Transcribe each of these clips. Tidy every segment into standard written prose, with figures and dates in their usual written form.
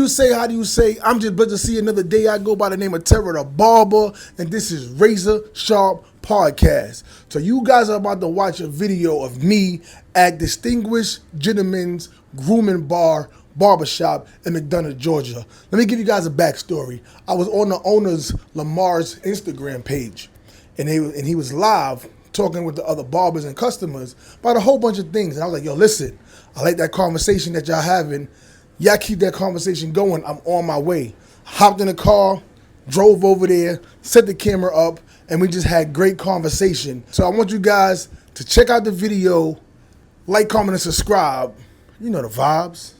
you say? I'm just blessed to see another day. I go by the name of Terror the Barber, and this is Razor Sharp Podcast. So you guys are about to watch a video of me at Distinguished Gentlemen's Grooming Barbershop in McDonough, Georgia. Let me give you guys a backstory. I was on the owner's Lamar's Instagram page, and he was live talking with the other barbers and customers about a whole bunch of things. And I was like, yo, listen, I like that conversation that y'all having. Y'all keep that conversation going. I'm on my way. Hopped in the car, drove over there, set the camera up, and we just had great conversation. So I want you guys to check out the video, like, comment, and subscribe. You know the vibes.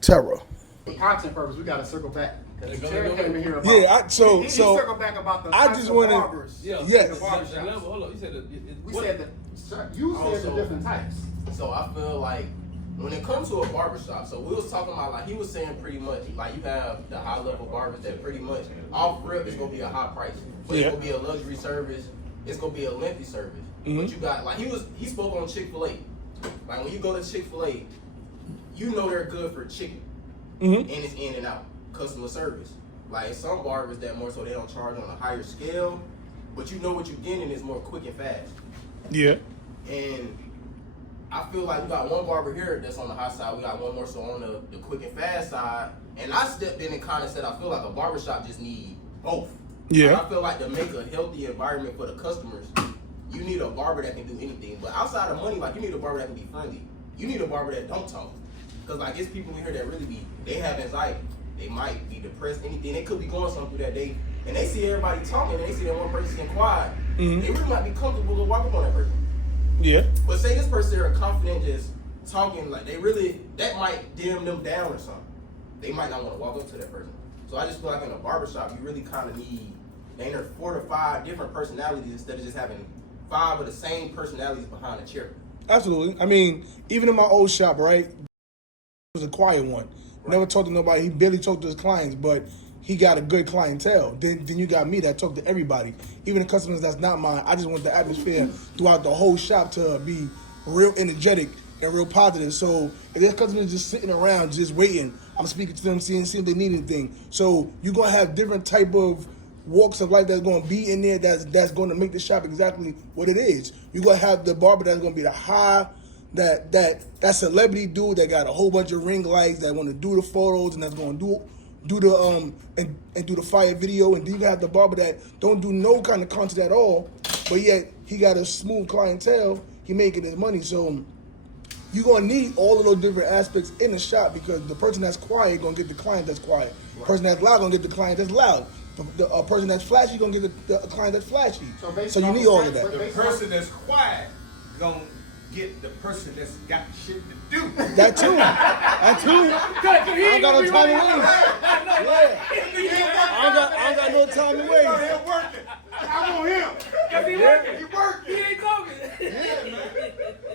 Terror. For content purpose, we gotta circle back. Terror came in here about. Yeah, he circle back about the types of barbers. Yeah, yes. The barbershops. Hold on, you said the different types. So I feel like when it comes to a barbershop, so we was talking about, like, he was saying pretty much, like, you have the high level barbers that pretty much off rip it's gonna be a high price, but it's gonna be a luxury service, it's gonna be a lengthy service. But you got, like, he spoke on Chick-fil-A. Like, when you go to Chick-fil-A, you know they're good for chicken, and it's in and out customer service. Like, some barbers that more so they don't charge on a higher scale, but you know what you're getting is more quick and fast. Yeah. And I feel like we got one barber here that's on the hot side. We got one more so on the quick and fast side. And I stepped in and kind of said I feel like a barbershop just need both. Yeah. Like, I feel like to make a healthy environment for the customers, you need a barber that can do anything. But outside of money, like, you need a barber that can be friendly. You need a barber that don't talk. Because, like, it's people in here that really they have anxiety. They might be depressed, anything. They could be going something through that day. And they see everybody talking, and they see that one person getting quiet. They really might be comfortable to walk up on that person. Yeah. But say this person they're confident just talking, like, that might dim them down or something. They might not want to walk up to that person. So I just feel like in a barbershop, you really kind of need 4 to 5 different personalities instead of just having 5 of the same personalities behind a chair. Absolutely. I mean, even in my old shop, right, it was a quiet one. Right. Never talked to nobody. He barely talked to his clients, but he got a good clientele. Then you got me that talk to everybody. Even the customers that's not mine. I just want the atmosphere throughout the whole shop to be real energetic and real positive. So if there's customers just sitting around just waiting, I'm speaking to them, seeing if they need anything. So you're going to have different type of walks of life that's going to be in there that's going to make the shop exactly what it is. You're going to have the barber that's going to be the high, that celebrity dude that got a whole bunch of ring lights that want to do the photos and that's going to do the fire video, and then you have the barber that don't do no kind of content at all, but yet he got a smooth clientele, he making his money. So you're gonna need all of those different aspects in the shop, because the person that's quiet gonna get the client that's quiet. The person that's loud gonna get the client that's loud. The person that's flashy gonna get the client that's flashy. So you need all of that. The person that's quiet gonna get the person that's got shit to do. That too. I don't got no time to waste. I don't got no time to waste. He's working. I'm on him. Cause he working. He working. He ain't talking. Yeah, man.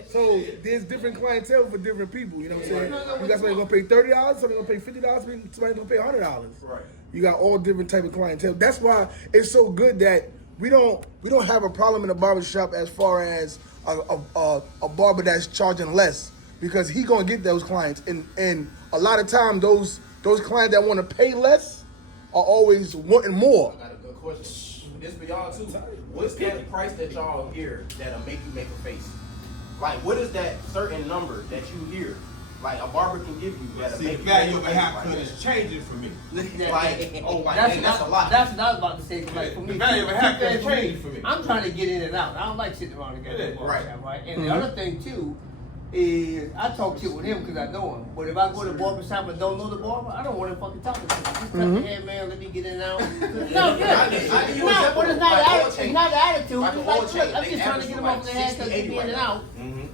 So there's different clientele for different people. You know what I'm saying? You got somebody gonna pay $30, somebody gonna pay $50, somebody gonna pay $100. Right. You got all different type of clientele. That's why it's so good that we don't have a problem in the barbershop as far as a barber that's charging less, because he gonna get those clients, and a lot of time those clients that want to pay less are always wanting more. I got a good question. This for y'all too. What's that price that y'all hear that'll make you make a face? Like, what is that certain number that you hear? Like, a barber can give you that'll make you value make of a a face haircut like is changing for me. That's a lot. That's what I was about to say. Like, for me, the value of a haircut is changing for me. I'm trying to get in and out. I don't like sitting around together. Right? And the other thing too is I talk shit with him because I know him. But if I go to the barbershop and don't know the barber, I don't want to fucking talk to him. Just cut your hair, man. Let me get in and out. No, yeah. It's not the attitude. It's like, look, I'm just trying to get him off the head because he's in and out.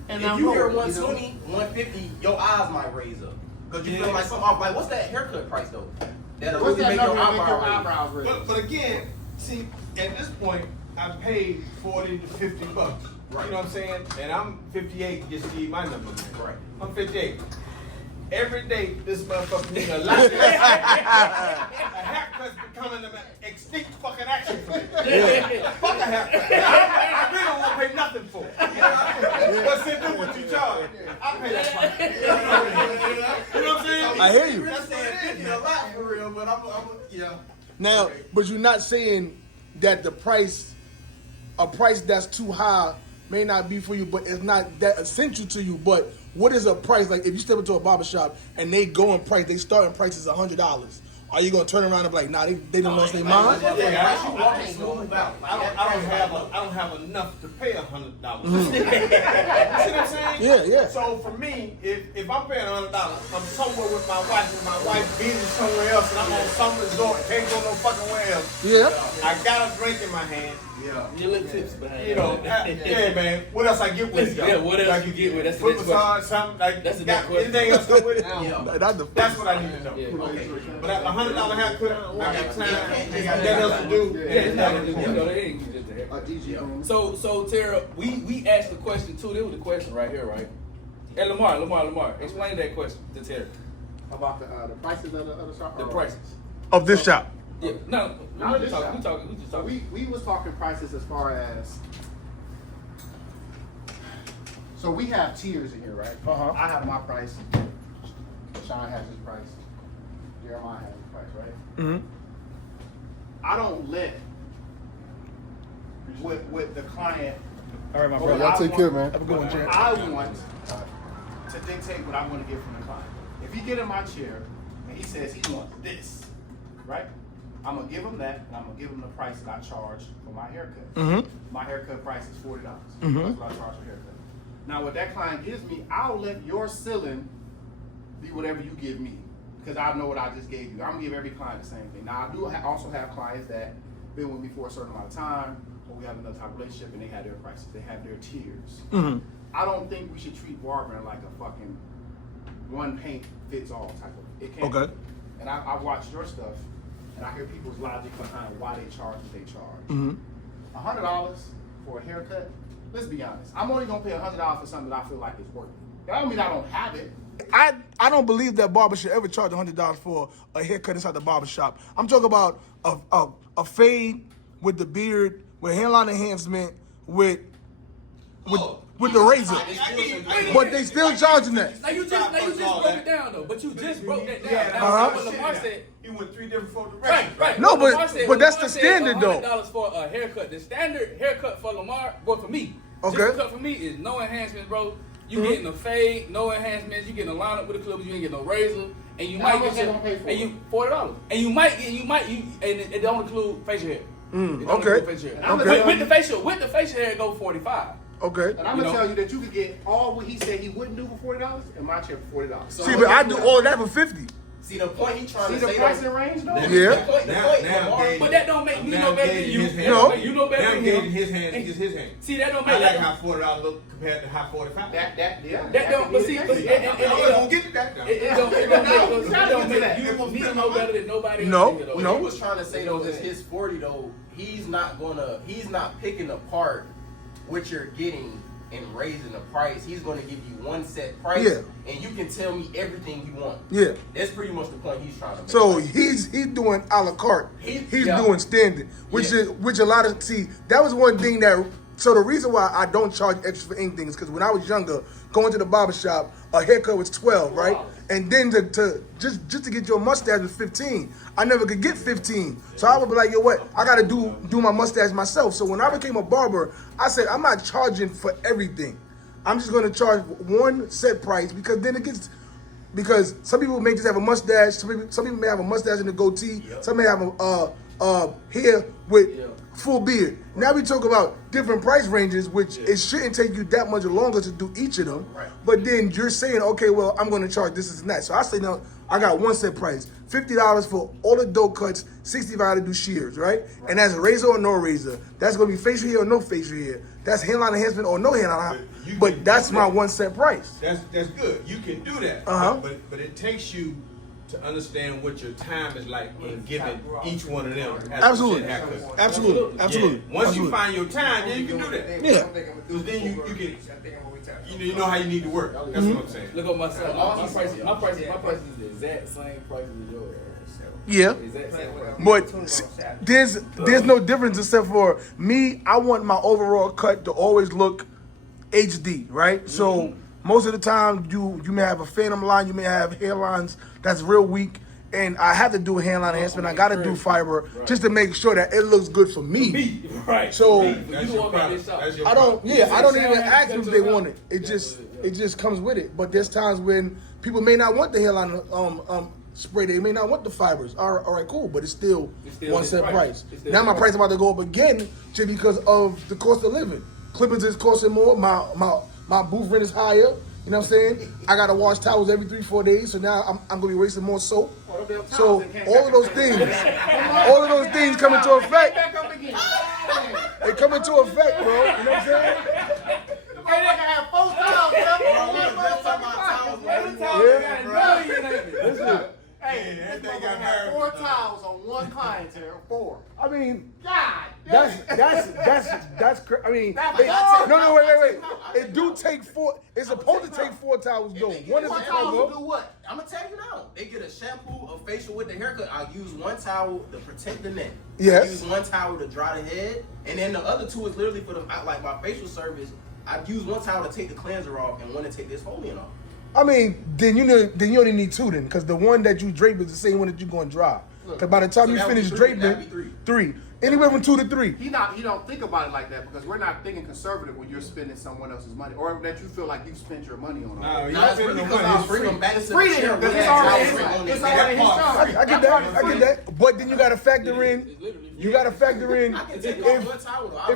And if you hear 120, 150, your eyes might raise up. Because you feel like something off. Like, what's that haircut price, though? That'll really make your eyebrows raise. But again, see, at this point, I paid $40 to $50. Right. You know what I'm saying? And I'm 58, just see my number, man. Right. I'm 58. Every day, this motherfucker needs a lot. A haircut's becoming an extinct fucking action for me. Yeah. Fuck a haircut. I really don't want to pay nothing for it. You know? What's it do what you charge? I pay that fucking. You know what I'm saying? I hear you. That's saying 50 a lot but yeah. Now, but you're not saying that a price that's too high may not be for you, but it's not that essential to you. But what is a price? Like if you step into a barbershop and they go in price, they starting price is $100. Are you gonna turn around and be like, nah, they don't lost their mind? I don't have enough to pay $100. You see what I'm saying? Yeah. So for me, if I'm paying $100, I'm somewhere with my wife, and my wife busy somewhere else, and I'm on some resort, can't go no fucking where else. Yeah. I got a drink in my hand. Yeah. You look tips behind. You know, yeah, man. What else I get with it? Yeah, what else you get with it? That's the foot next massage, something like That's the next question. anything else go with it? That's what I need to know. Yeah. Okay. But at $100 haircut, I got time. I got nothing else to do. Yeah, it's not you know, they ain't just the haircut. So Tara, we asked the question too. There was a question right here, right? Hey, Lamar, explain that question to Tara. About the prices of the shop. The prices. of this shop. Yeah, no, Not we this just shop. talking. We was talking prices as far as. So we have tiers in here, right? Uh-huh. I have my price. Sean has his price. Jeremiah has his price, right? Mm-hmm. I don't let with the client. All right, my or brother. I Y'all take want- care, man. Have a good one, what Chad. I want to dictate what I want to get from the client. If he get in my chair and he says he wants this, right? I'm gonna give him that, and I'm gonna give him the price that I charge for my haircut. Mm-hmm. My haircut price is $40. Mhm. That's what I charge for haircut. Now, what that client gives me, I'll let your ceiling be whatever you give me, because I know what I just gave you. I'm gonna give every client the same thing. Now, I do also have clients that been with me for a certain amount of time, or we have another type of relationship, and they have their prices. They have their tiers. Mm-hmm. I don't think we should treat barbering like a fucking one paint fits all type of. It can't. Okay. And I watch your stuff, and I hear people's logic behind why they charge what they charge. Mm-hmm. $100 for a haircut. Let's be honest. I'm only gonna pay $100 for something that I feel like is worth it. That don't mean I don't have it. I don't believe that barber should ever charge $100 for a haircut inside the barber shop. I'm talking about a fade with the beard, with hairline enhancement, with the razor. But they still charging that. Now you just broke it down though. But you just broke that down. Yeah, Now, what Lamar said. He went 3 different directions. Right. No, What but- Lamar said- but that's Lamar the said standard, though. $100 for a haircut. The standard haircut for Lamar, boy, for me. Okay. Just cut for me is no enhancements, bro. You getting a fade, no enhancements. You getting a lineup with the clippers. You ain't getting no razor, and you How might much get they your, gonna pay for and it? you $40, and you and it don't include facial hair. It don't okay. include facial hair. And I'm Okay. gonna With the facial hair, it go 45. Okay. And I'm You gonna know? tell you that you could get all what he said he wouldn't do for $40 in my chair for $40. So See, but I do all of that for 50. See the point he trying See to the say. pricing though? range though? Yeah. The point, Now Lamar, I'm But that don't make me no better than you. his hand. No. You know better Now than I'm him. getting his hand is his hand. See, that don't I make like that. how $40 look compared to how 45. Yeah. That don't. But see, and but I was gonna get to that now. It don't make you no better than nobody else. No, nigga, though. no. He was trying to say though, is his 40 though, he's not picking apart what you're getting and raising the price. He's gonna give you one set price, Yeah. and you can tell me everything you want. Yeah. That's pretty much the point he's trying to make. So he's doing a la carte. He's doing standard, which a lot of that was one thing that. So the reason why I don't charge extra for anything is because when I was younger, going to the barbershop, a haircut was $12, right? And then to just to get your mustache was $15. I never could get $15. So I would be like, yo, what? I gotta do my mustache myself. So when I became a barber, I said I'm not charging for everything. I'm just gonna charge one set price because then it gets. Because some people may just have a mustache. Some people may have a mustache and a goatee. Some may have a hair with full beard. Now we talk about different price ranges, which it shouldn't take you that much longer to do each of them. Right. But then you're saying, okay, well, I'm going to charge this and that. So I say, no, I got one set price, $50 for all the dough cuts, $65 to do shears, right? And that's razor or no razor. That's going to be facial hair or no facial hair. That's hairline enhancement or no hairline. But that's my one set price. That's good. You can do that. Uh-huh. But it takes you to understand what your time is like in giving each one of them. Absolutely. Haircuts. Absolutely. Absolutely. Yeah. Once Absolutely. you find your time, then you can do that. Yeah. Because then you can, you know how you need to work. That's what I'm saying. Look at my son. My price is the exact same price as yours. Yeah. Exact same price. But there's no difference except for me. I want my overall cut to always look HD, right? So most of the time you may have a phantom line, you may have hairlines that's real weak, and I have to do hairline enhancement. I got to do fiber just to make sure that it looks good for me. Right. So That's your problem. I don't even ask them if they want it. It just comes with it. But there's times when people may not want the hairline spray. They may not want the fibers. All right, cool. But it's still one set price. Now my price is about to go up again just because of the cost of living. Clippers is costing more. My booth rent is higher. You know what I'm saying? I gotta wash towels every 3-4 days, so now I'm gonna be wasting more soap. So all of those things come into effect. They come into effect, bro. You know what I'm saying? Listen. Hey, they got 4 towels on one client here. 4. I mean, God. That's crazy. I mean, no, wait. It do take 4. It's supposed to take 4 towels though. One is a towel. Do what? I'm gonna tell you now. They get a shampoo, a facial with the haircut. I'll use one towel to protect the neck. Yes. I use one towel to dry the head, and then the other 2 is literally for the like my facial service. I use one towel to take the cleanser off and one to take this foliant off. I mean, then you only need 2 then, because the one that you drape is the same one that you're going to dry. Because by the time you finish draping, 3. Anywhere from 2 to 3. He don't think about it like that because we're not thinking conservative when you're spending someone else's money or that you feel like you spent your money on. No, it's really because I'll bring them back to the chair. It's already his I get that. But then you got to factor in. If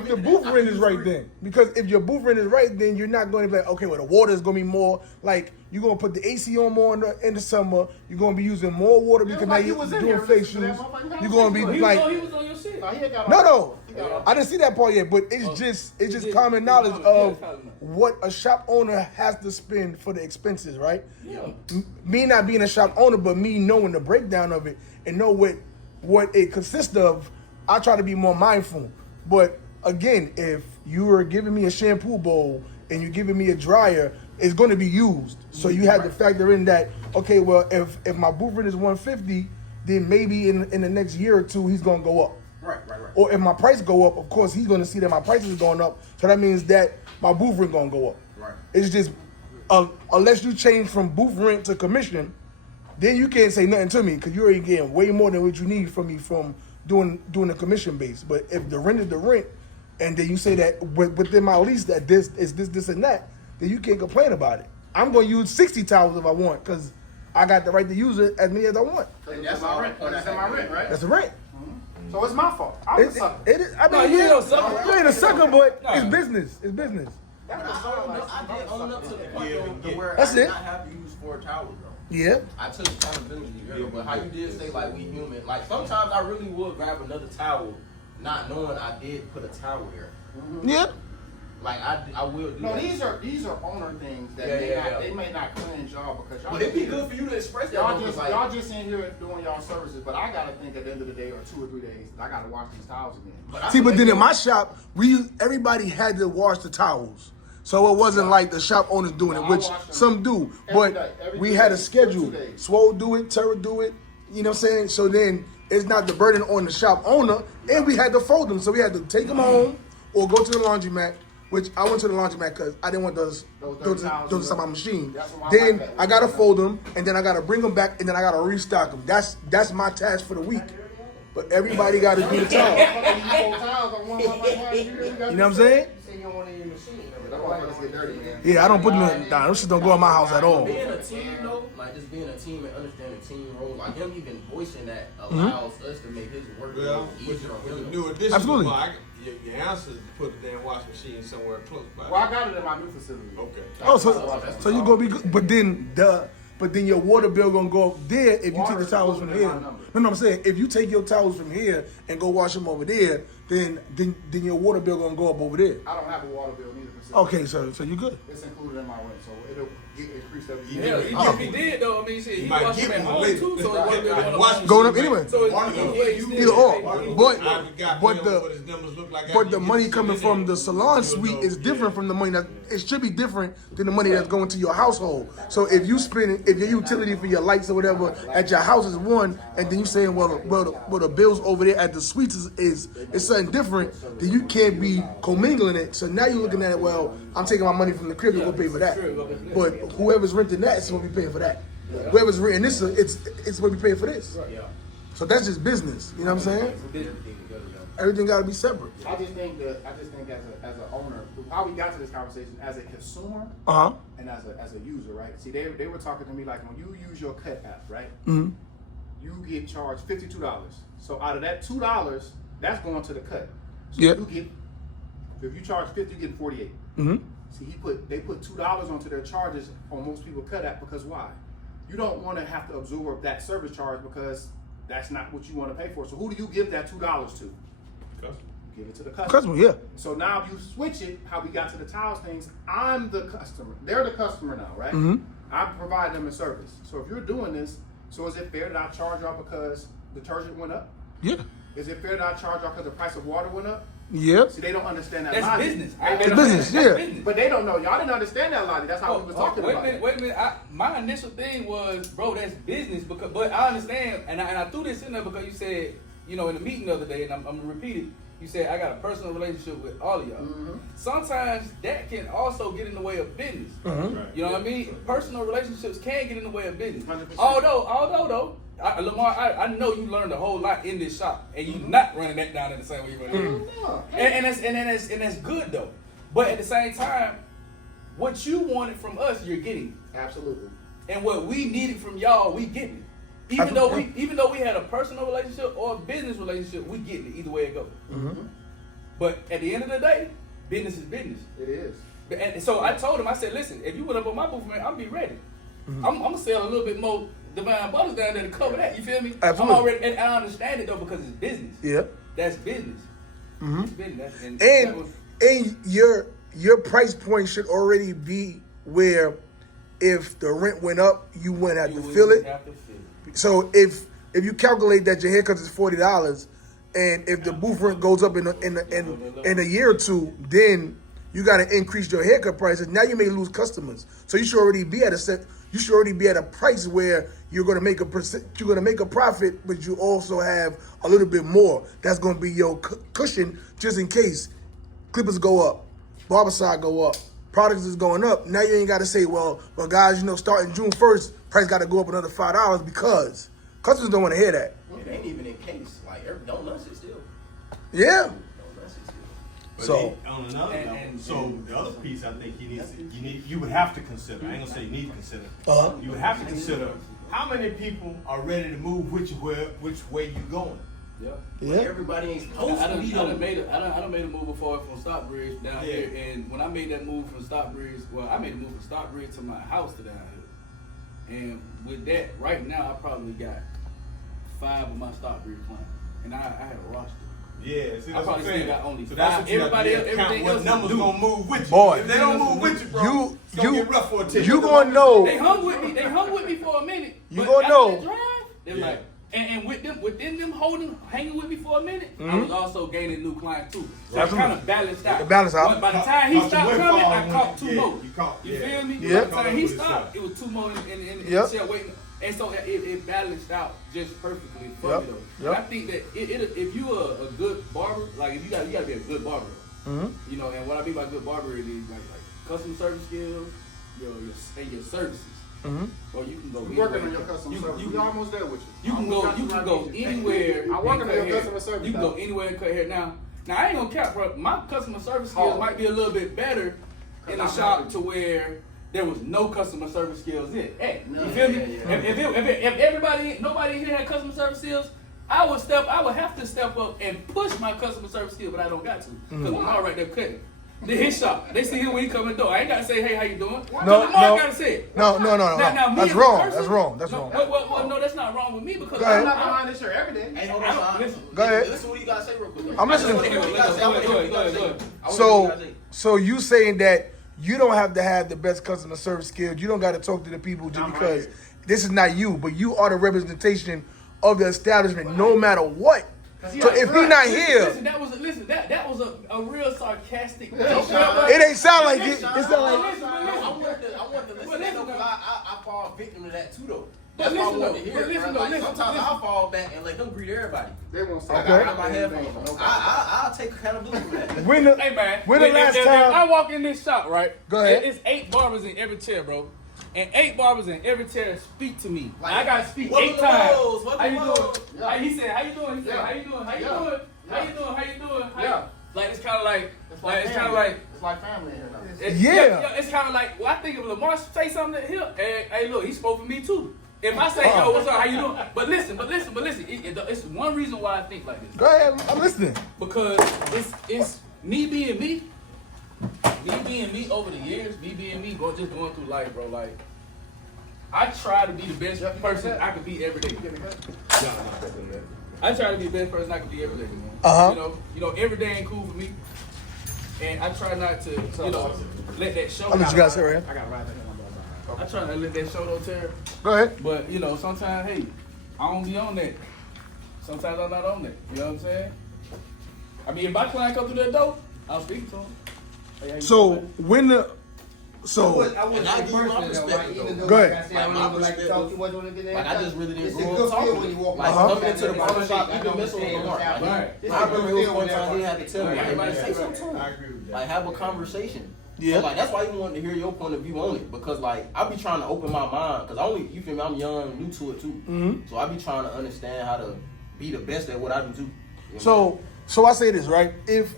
the booth rent is right then. Because if your booth rent is right, then you're not going to be like, okay, well, the water is going to be more. Like, you're going to put the AC on more in the summer. You're going to be using more water because now you're doing facials. You're going to be like... He was on your shit. No. I didn't see that part yet, but it's just common knowledge of what a shop owner has to spend for the expenses, right? Yeah. Me not being a shop owner, but me knowing the breakdown of it and know what it consists of, I try to be more mindful. But again, if you are giving me a shampoo bowl and you're giving me a dryer, it's going to be used. So you have to factor in that, okay, well, if my booth rent is $150, then maybe in the next year or 2, he's going to go up. Right. Or if my price go up, of course, he's going to see that my price is going up. So that means that my booth rent going to go up. Right. It's just, unless you change from booth rent to commission, then you can't say nothing to me because you're already getting way more than what you need from me from doing the commission base. But if the rent is the rent, and then you say that within my lease that this is this and that, then you can't complain about it. I'm going to use 60 towels if I want because I got the right to use it as many as I want. And that's my rent. That's my rent, right? That's the rent. So it's my fault. I'm a sucker. It is. I mean, you ain't no sucker. You ain't a sucker, but it's business. It's business. I did own up to the point though, where That's I did it. not have to use 4 towels, bro. Yeah. I took accountability, but how you did say like we human, like sometimes I really would grab another towel, not knowing I did put a towel there. Mm-hmm. Yeah. Like I will do. No, that. these are owner things that they may not cleanse y'all because y'all. But it'd be good for you to express that. Y'all just in here doing y'all services, but I gotta think at the end of the day or 2 or 3 days, I gotta wash these towels again. But then in my shop, everybody had to wash the towels. So it wasn't like the shop owners doing it, which some do. But we had a schedule. Swole do it, Terra do it. You know what I'm saying? So then it's not the burden on the shop owner. And we had to fold them. So we had to take them home or go to the laundromat, which I went to the laundromat because I didn't want those inside my machine. Then I got to fold them, and then I got to bring them back, and then I got to restock them. That's my task for the week. But everybody got to do the towel. You know what I'm saying? Yeah, I don't put them down. Those shit don't go in my house at all. Being a team though, like just being a team and understanding team roles, like him even voicing that allows us to make his work easier on him. New addition. Absolutely. Your answer is to put the damn washing machine somewhere close by. Well, I got it in my new facility. Okay. Oh, so you gonna be good, but then your water bill gonna go up there if you take the towels from here. No, I'm saying if you take your towels from here and go wash them over there, then your water bill gonna go up over there. I don't have a water bill neither. Okay, so you good. It's included in my rent, so it'll get increased every year. Yeah, even if he did though, I mean, shit, he wash them at home too, so it wasn't Going up anyway. So Either or, but the money coming from the salon suite is different from the money that it should be different than the money that's going to your household. So if your utility for your lights or whatever at your house is one, and then you saying well the bills over there at the suites is something different, then you can't be commingling it. So now you're looking at it. Well, I'm taking my money from the crib to go pay for that, but whoever's renting that is going to be paying for that. Whoever's written this, it's what we pay for this. Yeah. So that's just business. You know what I'm saying? Everything got to be separate. I just think as an owner, how we got to this conversation as a consumer and as a user, right? See, they were talking to me like when you use your cut app, right? Mm-hmm. You get charged $52. So out of that $2, that's going to the cut. So Yep. if you charge $50, you get $48. Mm-hmm. See, they put $2 onto their charges on most people cut app because why? You don't want to have to absorb that service charge because that's not what you want to pay for. So who do you give that $2 to? Give it to the customer. Customer, yeah. So now if you switch it, how we got to the towels things, I'm the customer. They're the customer now, right? Mm-hmm. I provide them a service. So if you're doing this, so is it fair that I charge y'all because detergent went up? Yeah. Is it fair that I charge y'all because the price of water went up? Yep. See, they don't understand that That's logic. business. They don't business, understand- yeah. business. But they don't know. Y'all didn't understand that logic. That's how we was talking wait about a minute, it. wait a minute. My initial thing was, bro, that's business. But I understand, and I threw this in there because you said, in the meeting the other day, and I'm gonna repeat it. You said I got a personal relationship with all of y'all. Mm-hmm. Sometimes that can also get in the way of business. Mm-hmm. You know what I mean? Personal relationships can get in the way of business. 100%. Although though, Lamar, I know you learned a whole lot in this shop, and you're not running that down in the same way you run it. Mm-hmm. And that's good though. But at the same time, what you wanted from us, you're getting. Absolutely. And what we needed from y'all, we getting it. Even though we had a personal relationship or a business relationship, we getting it either way it goes. Mm-hmm. But at the end of the day, business is business. It is. And so I told him, I said, listen, if you went up on my booth, man, I'll be ready. I'm gonna sell a little bit more Divine Butters down there to cover that. You feel me? Absolutely. I'm already, and I understand it though because it's business. Yeah. That's business. Mm-hmm. It's business. And And your price point should already be where if the rent went up, you wouldn't have to feel it. So if you calculate that your haircut is $40, and if the booth rent goes up in a year or two, then you got to increase your haircut prices. Now you may lose customers. So you should already be at a price where you're going to make a profit, but you also have a little bit more. That's going to be your cushion just in case clippers go up, barbershop go up, products is going up. Now you ain't got to say, well, guys, starting June 1st, price got to go up another $5 because customers don't want to hear that. It ain't even in case. Like, don't lust it still. Yeah. Don't lust it still. But So on another note, so the other piece I think you would have to consider. I ain't gonna say you need to consider. You would have to consider how many people are ready to move which way you going. Yeah. Yeah. Everybody ain't supposed I to be done made a move before from Stockbridge down Yeah. here, and when I made that move from Stockbridge, I made a move from Stockbridge to my house to down here, and with that, right now I probably got 5 of my Stockbridge clients, and I had a roster. Yeah, see, I that's what probably I'm still saying. got only So that's 5. what you Everybody have to else, count everything what else numbers is gonna move with you. Boy. If they don't move with you, bro, it's gonna get rough for a ticket. You gonna know. They hung with me. They hung with me for a minute. You but gonna after know. that drive, they're like, and within them hanging with me for a minute, I Mm-hmm. was also gaining new clients too. So it Absolutely. kind of balanced out. It balanced out. But by the time he Caught stopped your coming, windfall I caught 2 yeah, more. you caught- You yeah. feel me? Yeah. By the time he Caught up with stopped, it was 2 more in Yep. the waiting. And so it balanced out just perfectly for Yep. me though. Yep. And I think that if you are a good barber, like if you gotta be a good barber. Mm-hmm. And what I mean by good barber is like customer service skills, your services. Mm-hmm. Or you can go We anywhere. working on your customer service. We almost there with you. You can go anywhere. I work and on your cut hair. customer service. You can though. go anywhere and cut hair. Now I ain't gonna cap, bro. My customer service skills might be a little bit better in the shop to where there was no customer service skills in. Hey, you feel me? If nobody here had customer service skills, I would have to step up and push my customer service skills, but I don't got to. Because Lamar right there cutting. His shop. They see him when he come in the door. I ain't gotta say, hey, how you doing? No. Gotta say it. No. Now, me That's as a wrong. person- That's wrong. That's no, wrong. Well, no, that's not wrong with me because Go ahead. I'm not behind this shirt every day. Hey, hold on. Listen. Go ahead. Listen what you gotta say real quick. I'm listening. Go ahead. So you saying that you don't have to have the best customer service skills. You don't got to talk to the people just because this is not you, but you are the representation of the establishment, no matter what. So if he's not here, Listen, that was a real sarcastic joke. it ain't sound like it. It sound like I want to listen to that because I fall victim to that too though. That's why I want to hear it. Sometimes I'll fall back and let them greet everybody. They won't say I Okay. got my headphones on. I'll take accountability for that. when the Hey man, when the last if time. I walk in this shop, right? Go ahead. It's 8 barbers in every chair, bro. and 8 barbers in every chair speak to me. Like, I gotta speak welcome 8 to times. Lowe's, welcome How you to doing? Lowe's. Yeah. He said, how you doing? He said, Yeah. how you doing? How you Yeah. doing? Yeah. How you doing? How you doing? Yeah. Like it's kind of like, It's it's kind of family. like. It's like family in here now. It's kind of like, well, I think if Lamar say something to him, hey, look, he spoke for me too. If I say, yo, what's up, how you doing? But listen, it's one reason why I think like this. Go ahead, I'm listening. Because it's me being me over the years, just going through life, bro. Like, I try to be the best person I could be every day. I try to be the best person I can be every day, man. Uh-huh. You know, every day ain't cool for me. And I try not to, let that show. I'll let you guys sit right here. I got right there. I try not to let that show no tear. Go ahead. But, sometimes, hey, I don't be on that. Sometimes I'm not on that. You know what I'm saying? I mean, if my client come through that door, I'll speak to him. Hey, how you So doing? when the I so wouldn't And I say give you my personally, though, perspective, right? Even though. though, Go like ahead. I said, I Like, don't my even like to perspective, talk too much on it. Like, I just really didn't It's a grow good up talking. feel when you walk Like, by. coming into the barbershop, I even messing with Lamar. Like, Right. It's I a good remember it was feel one when time he that- had to tell me, like, Right. say something to him. I agree with that. Like, have a conversation. Yeah. So, like, that's why I even wanted to hear your point of view on it. Because, like, I be trying to open my mind. Because you feel me, I'm young, new to it, too. Mhm. So, I be trying to understand how to be the best at what I do, too. You know so I say this, right? If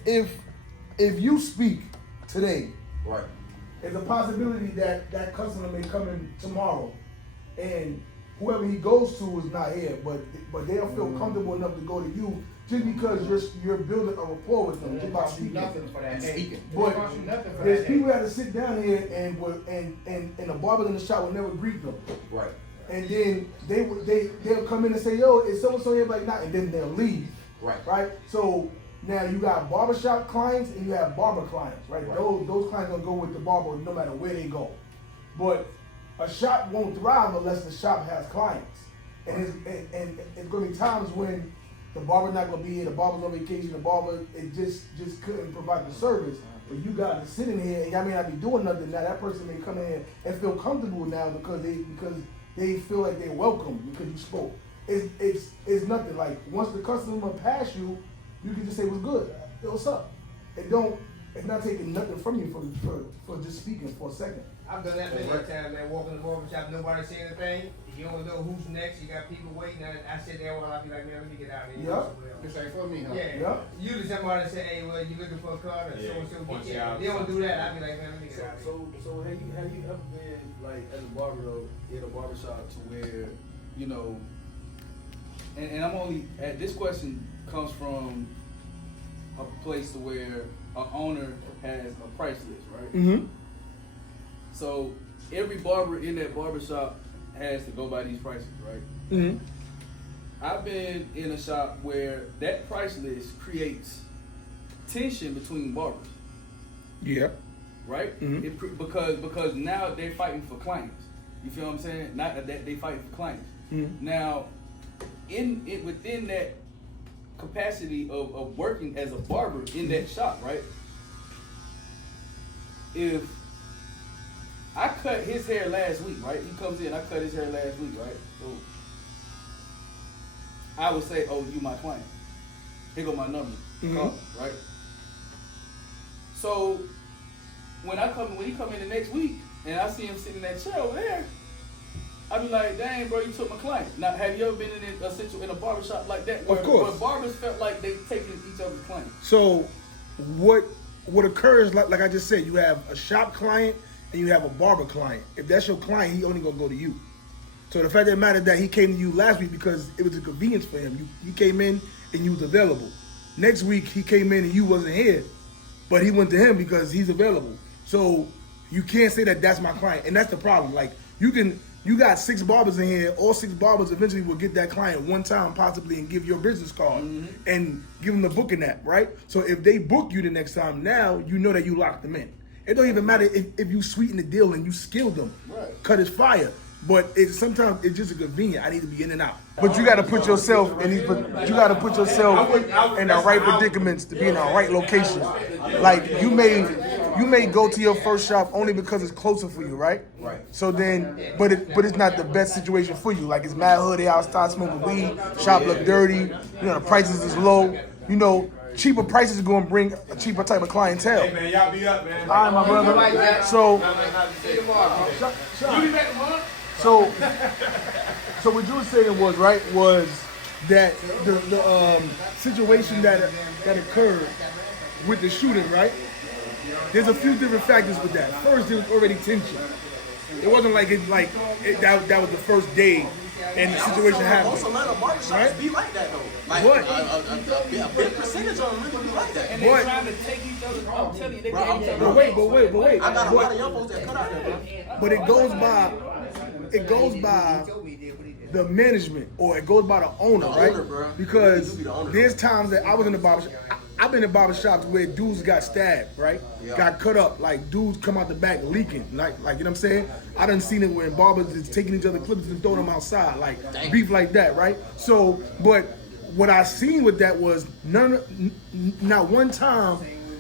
you speak today, what I'm saying? Right. there's a possibility that that customer may come in tomorrow, and whoever he goes to is not here, but they'll feel comfortable enough to go to you just because you're building a rapport with them just by speaking. Nothing for that. Speaking. But Nothing for there's that. people that sit down here and the barber in the shop will never greet them. Right. And then they'll come in and say, yo, is so-and-so here? Like, not, and then they'll leave. Right. So now you got barbershop clients and you have barber clients, right? Right. Those clients gonna go with the barber no matter where they go. But a shop won't thrive unless the shop has clients. And it's gonna be times when the barber's not gonna be here, the barber's on vacation, the barber it just couldn't provide the service. But you got to sit in here and y'all may not be doing nothing. Now that person may come in here and feel comfortable now because they feel like they're welcome because you spoke. It's nothing. Like once the customer pass you, you can just say what's good. What's up? It's not taking nothing from you for just speaking for a second. I've done that many times, man. Walk in the barbershop, nobody say anything. You don't know who's next. You got people waiting. I sit there while I be like, man, let me get out of here. Yeah. This ain't for me, huh? Yeah. Yeah. Usually somebody say, hey, well, you looking for a car? And Yeah. so and so Punch get you out. They don't do that. I be like, man, let me get out of here. So have you ever been like at a barber though, in a barbershop to where, and I'm only this question comes from a place to where an owner has a price list, right? Mm-hmm. So every barber in that barbershop has to go by these prices, right? Mm-hmm. I've been in a shop where that price list creates tension between barbers, Yeah. right? Mhm. Because now they're fighting for clients. You feel what I'm saying? Not that they fighting for clients. Mhm. Now, within that capacity of working as a barber in that shop, right? If I cut his hair last week, right? He comes in, I cut his hair last week, right? So I would say, oh, you my client. Here go my number. Mhm. Call, right? So when he come in the next week and I see him sitting in that chair over there, I be like, dang, bro, you took my client. Now, have you ever been in a barbershop like that? Where, Of course. Where barbers felt like they taking each other's clients. So what occurs, like I just said, you have a shop client and you have a barber client. If that's your client, he only gonna go to you. So the fact that it mattered that he came to you last week because it was a convenience for him. You came in and you was available. Next week he came in and you wasn't here, but he went to him because he's available. So you can't say that that's my client, and that's the problem. Like you got 6 barbers in here. All 6 barbers eventually will get that client one time possibly and give your business card and give them the booking app, right? So if they book you the next time, now you know that you locked them in. It don't even matter if you sweeten the deal and you skilled them. Right. Cut is fire. But sometimes it's just a convenient. I need to be in and out. But you got to put yourself in in the right predicaments to be in the right location. Like you may go to your first shop only because it's closer for you, right? Right. So then, but it's not the best situation for you. Like it's mad hood, they outside smoking weed, shop look dirty. The prices is low. Cheaper prices are going to bring a cheaper type of clientele. Hey man, y'all be up, man. All right, my brother. So See you tomorrow, bro. You be back tomorrow? So what you were saying was that the situation that occurred with the shooting, right? There's a few different factors with that. First, there was already tension. It wasn't like that was the first day and the situation happened. Most Atlanta barbershops be like that though. Like What? A big percentage of them really be like that. And they're trying to take each other. I'm telling you, they Bro, gave each other. But wait. I got a lot of young folks that cut out there, bro. But it goes by the management, or it goes by the owner, right? bro. Because You be the owner. there's times that I was in the barbershop. I've been in barbershops where dudes got stabbed, right? Yeah. Got cut up, like dudes come out the back leaking, like you know what I'm saying? I done seen it when barbers is taking each other clippers and throwing them outside, like beef like that, right? So, but what I seen with that was not one time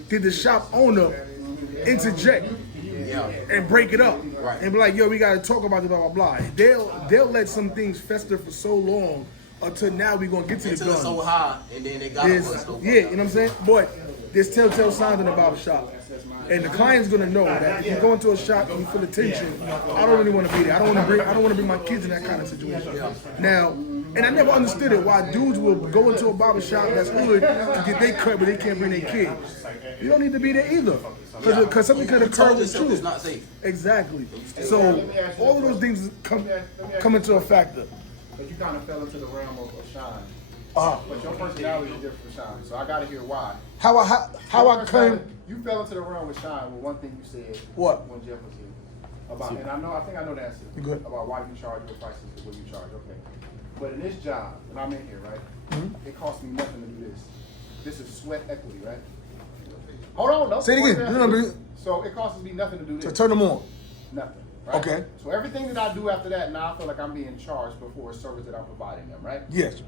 did the shop owner interject and break it up and be like, yo, we gotta talk about it, blah blah blah. They'll let some things fester for so long until now we gonna get to the Until gun. it's so high, and then they got to Yeah, you know what I'm saying? But there's telltale signs in the barbershop. And the client's gonna know that if you go into a shop and you feel the tension, I don't really want to be there. I don't want to bring my kids in that kind of situation. Now, and I never understood it why dudes will go into a barbershop that's hood to get their cut, but they can't bring their kids. You don't need to be there either, because something could occur with you. It's not safe. Exactly. So all of those things come into a factor. But you kind of fell into the realm of Shine. Uh-huh. But your personality is different from Shine, so I got to hear why. How I claim. You fell into the realm with Shine with one thing you said. What? When Jeff was here. About, and I think I know the answer. Good. About why you charge your prices the way you charge. Okay. But in this job, when I'm in here, right? It costs me nothing to do this. This is sweat equity, right? Hold on, no. Say it again. Remember, So it costs me nothing to do to this. turn them on. Nothing. Right? Okay. So everything that I do after that, now I feel like I'm being charged before a service that I'm providing them, right? Yes.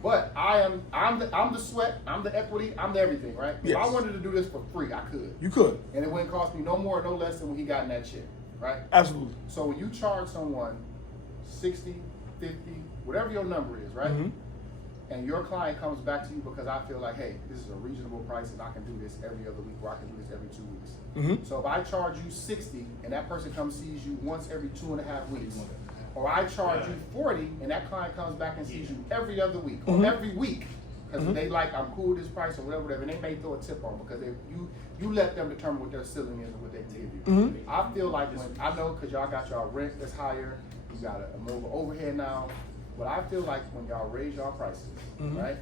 But I'm the sweat, I'm the equity, I'm the everything, right? If I Yes. wanted to do this for free, I could. You could. And it wouldn't cost me no more or no less than what he got in that chair, right? Absolutely. So when you charge someone 60, 50, whatever your number is, right? And your client comes back to you because I feel like, hey, this is a reasonable price and I can do this every other week or I can do this every 2 weeks. So if I charge you 60 and that person comes sees you once every 2.5 weeks, or I charge you 40 and that client comes back and sees you every other week or every week because they like, I'm cool with this price or whatever, and they may throw a tip on because you let them determine what their ceiling is and what they can give you. I feel like when, I know because y'all got y'all rent that's higher, you got a more of an overhead now, but I feel like when y'all raise y'all prices, right?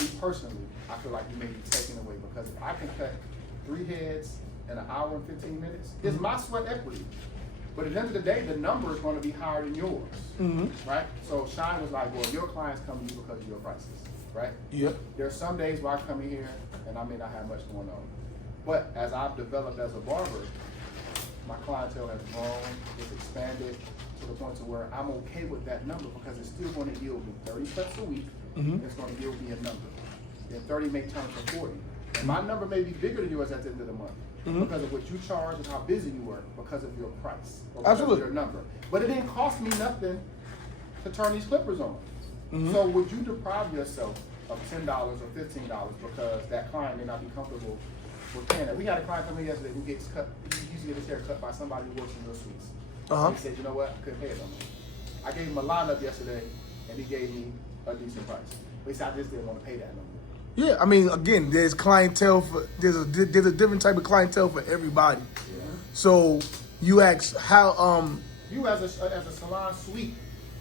Me personally, I feel like you may be taken away because if I can cut 3 heads in an hour and 15 minutes, it's my sweat equity. But at the end of the day, the number is going to be higher than yours, right? So Shine was like, well, your clients come to you because of your prices, right? Yep. There's some days where I come in here and I may not have much going on. But as I've developed as a barber, my clientele has grown, it's expanded to the point to where I'm okay with that number because it's still going to yield me 30 cuts a week. It's going to yield me a number. Then 30 may turn to 40. And my number may be bigger than yours at the end of the month because of what you charge and how busy you work because of your price or because Absolutely. of your number. But it didn't cost me nothing to turn these clippers on. So would you deprive yourself of $10 or $15 because that client may not be comfortable with paying that? We had a client come in yesterday who gets cut. He used to get his hair cut by somebody who works in your suites. He said, you know what, I couldn't pay it no more. I gave him a lineup yesterday, and he gave me a decent price. But he said, I just didn't want to pay that no more. Yeah, I mean, again, there's clientele for there's a different type of clientele for everybody. So you ask how You as a salon suite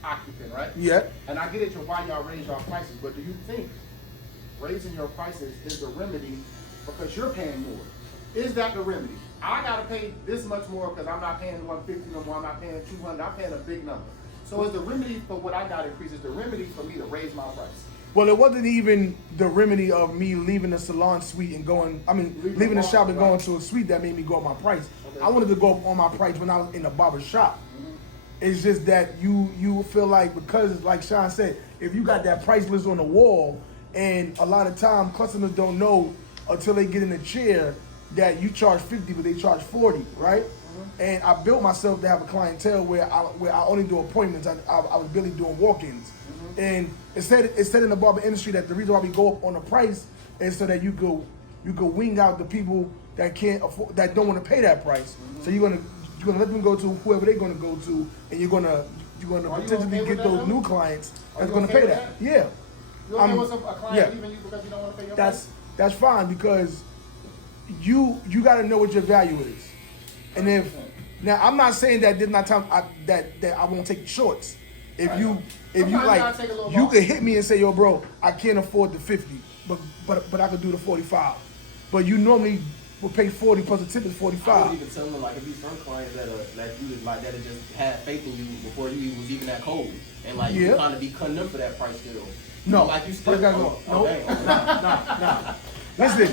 occupant, right? Yeah. And I get it to why y'all raise y'all prices, but do you think raising your prices is the remedy because you're paying more? Is that the remedy? I gotta pay this much more because I'm not paying 150 no more. I'm not paying 200. I'm paying a big number. So is the remedy for what I got increased? Is the remedy for me to raise my price? Well, it wasn't even the remedy of me leaving the salon suite and going, leaving the shop and going to a suite that made me go up my price. Okay. I wanted to go up on my price when I was in the barber shop. It's just that you feel like, because like Sean said, if you got that price list on the wall, and a lot of time customers don't know until they get in the chair that you charge 50 but they charge 40, right? And I built myself to have a clientele where I only do appointments. I was barely doing walk-ins. And it said in the barber industry that the reason why we go up on the price is so that you go wing out the people that can't afford, that don't want to pay that price. So you're you're gonna let them go to whoever they're gonna go to, and you're gonna potentially get those new clients that's gonna pay that. Yeah. You okay with a client leaving you because you don't want to pay your price? That's fine because you got to know what your value is, and if now I'm not saying that there's not time that I won't take shorts. If you like, you could hit me and say, yo, bro, I can't afford the 50, but I could do the 45. But you normally will pay 40 plus the tip is 45. I would even tell them like if you some clients that you was like that just had faith in you before you was even that cold, and like you kind of be cutting them for that price still. No, like you still no. Listen,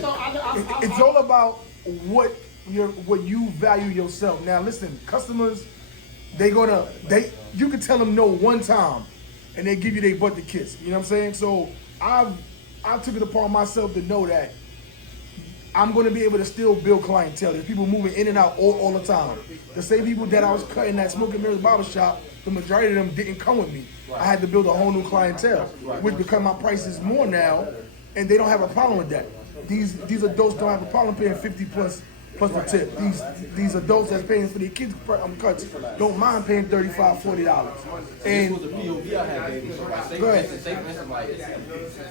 it's all about what you value yourself. Now, listen, customers, you can tell them no one time, and they give you their butt to kiss. You know what I'm saying? So I took it upon myself to know that I'm going to be able to still build clientele. There's people moving in and out all the time. The same people that I was cutting at Smoke and Mirrors barbershop, the majority of them didn't come with me. I had to build a whole new clientele, which because my price is more now, and they don't have a problem with that. These adults don't have a problem paying 50 plus the tip. These adults that's paying for their kids cuts don't mind paying $35, $40. And was a POV I had, baby. So like, say for instance, like,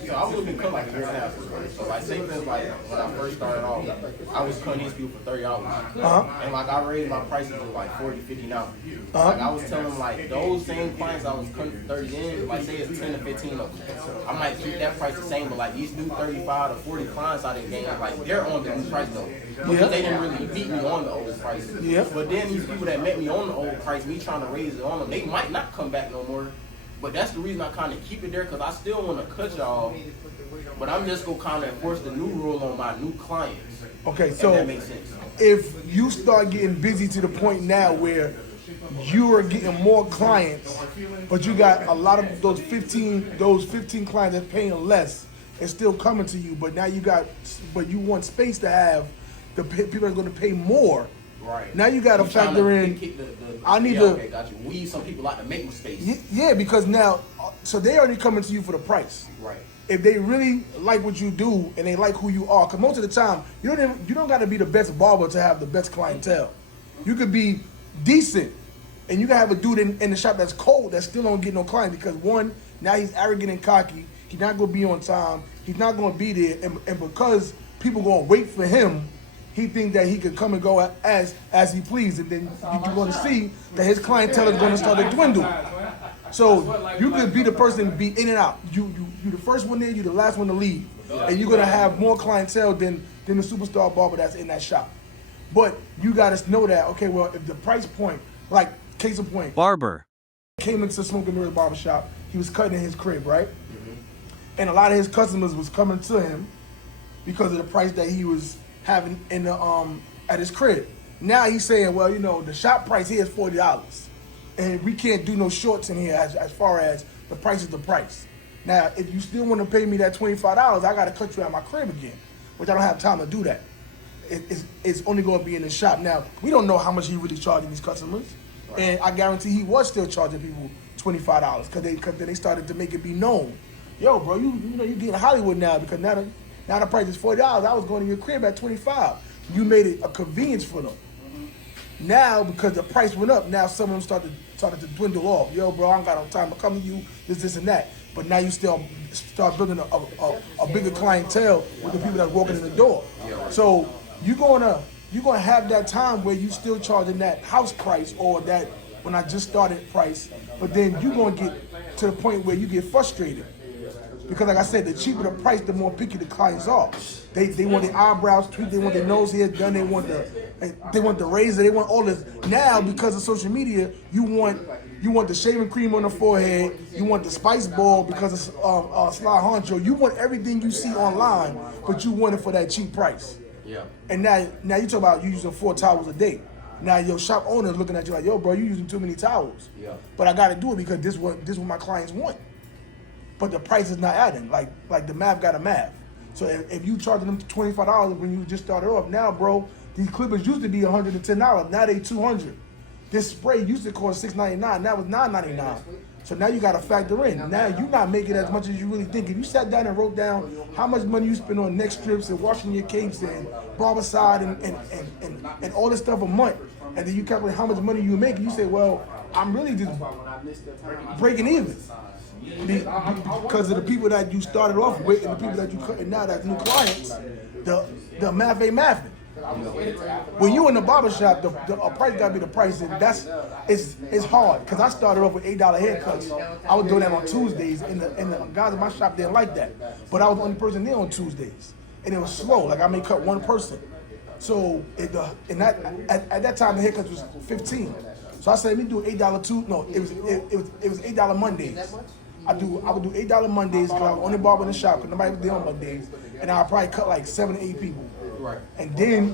so I wouldn't cut like a year and a half ago. So like, say for instance, like when I first started off, I was cutting these people for $30, and like I raised my prices to like $40, $50 now. Like I was telling them like those same clients I was cutting for 30 in, like say it's 10 to 15 of them. I might keep that price the same, but like these new 35 to 40 clients I didn't gain, like they're on the new price though. Because they didn't really beat me on the old price. But then these people that met me on the old price, me trying to raise it on them, they might not come back no more. But that's the reason I kind of keep it there, because I still want to cut y'all. But I'm just going to kind of enforce the new rule on my new clients. Okay, so that makes sense. If you start getting busy to the point now where you are getting more clients, but you got a lot of those 15 clients that's paying less and still coming to you, but now you want space to have the people that are going to pay more. Right. Now you got to factor in. Okay, got you. We some people like to make mistakes. Yeah, because now, so they already coming to you for the price. Right. If they really like what you do and they like who you are, because most of the time you don't got to be the best barber to have the best clientele. You could be decent, and you can have a dude in the shop that's cold that still don't get no clients because one, now he's arrogant and cocky. He's not going to be on time. He's not going to be there, and because people going to wait for him, he think that he could come and go as he please, and then you're going to see that his clientele is going to start to dwindle. So you could be the person to be in and out. You the first one there, you the last one to leave, and you're going to have more clientele than the superstar barber that's in that shop. But you got to know that, okay, well, if the price point, like case in point, barber came into Smoke and Mirrors barbershop, he was cutting in his crib, right? And a lot of his customers was coming to him because of the price that he was having in the at his crib. Now he's saying, well, you know, the shop price here is $40, and we can't do no shorts in here as far as the price is the price. Now, if you still want to pay me that $25, I got to cut you out of my crib again, which I don't have time to do that. It's only going to be in the shop. Now, we don't know how much he really charging these customers, and I guarantee he was still charging people $25 because they started to make it be known. Yo, bro, you know you getting Hollywood now because now the price is $40. I was going to your crib at $25. You made it a convenience for them. Now, because the price went up, now some of them started to dwindle off. Yo, bro, I don't got no time to come to you, this, and that. But now you still start building a bigger clientele with the people that's walking in the door. So you're gonna have that time where you still charging that house price or that when I just started price, but then you're gonna get to the point where you get frustrated. Because like I said, the cheaper the price, the more picky the clients are. They want their eyebrows tweaked, they want their nose hair done, they want the razor, they want all this. Now, because of social media, you want the shaving cream on the forehead, you want the spice ball because of Sly Honcho. You want everything you see online, but you want it for that cheap price. Yeah. And now you talk about you using 4 towels a day. Now your shop owner is looking at you like, yo, bro, you using too many towels. Yeah. But I got to do it because this is what my clients want. But the price is not adding. Like the math got a math. So if you charging them $25 when you just started off, now, bro, these clippers used to be $110. Now they $200. This spray used to cost $6.99. Now it's $9.99. So now you got to factor in. Now you're not making as much as you really think. If you sat down and wrote down how much money you spend on neck strips and washing your capes and barbicide and all this stuff a month, and then you calculate how much money you make, and you say, well, I'm really just breaking even. Because of the people that you started off with and the people that you cutting now that's new clients, the math ain't mathing. When you in the barbershop, the price gotta be the price, and it's hard. Because I started off with $8 haircuts. I was doing that on Tuesdays, and the guys in my shop didn't like that. But I was the only person there on Tuesdays, and it was slow. Like I may cut one person. So at that time the haircuts was $15. So I said, let me do $8 too. No, it was $8 Mondays. I would do $8 Mondays because I was only barber in the shop because nobody was there on Mondays, and I would probably cut like 7 to 8 people. Right. And then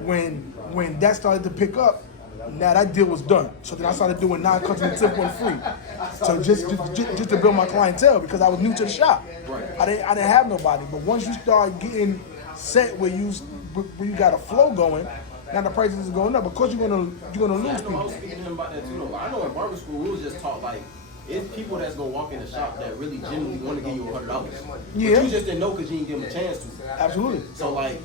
when that started to pick up, now that deal was done. So then I started doing 9 cuts and tip 1 free. So just to build my clientele because I was new to the shop. Right. I didn't have nobody. But once you start getting set where you got a flow going, now the prices is going up. Of course you're gonna lose I know I people. was speaking to him about that too though. I know in barber school we was just taught like it's people that's gonna walk in the shop that really genuinely want to give you $100. Yeah. But you just didn't know because you didn't give them a chance to. Absolutely. So like,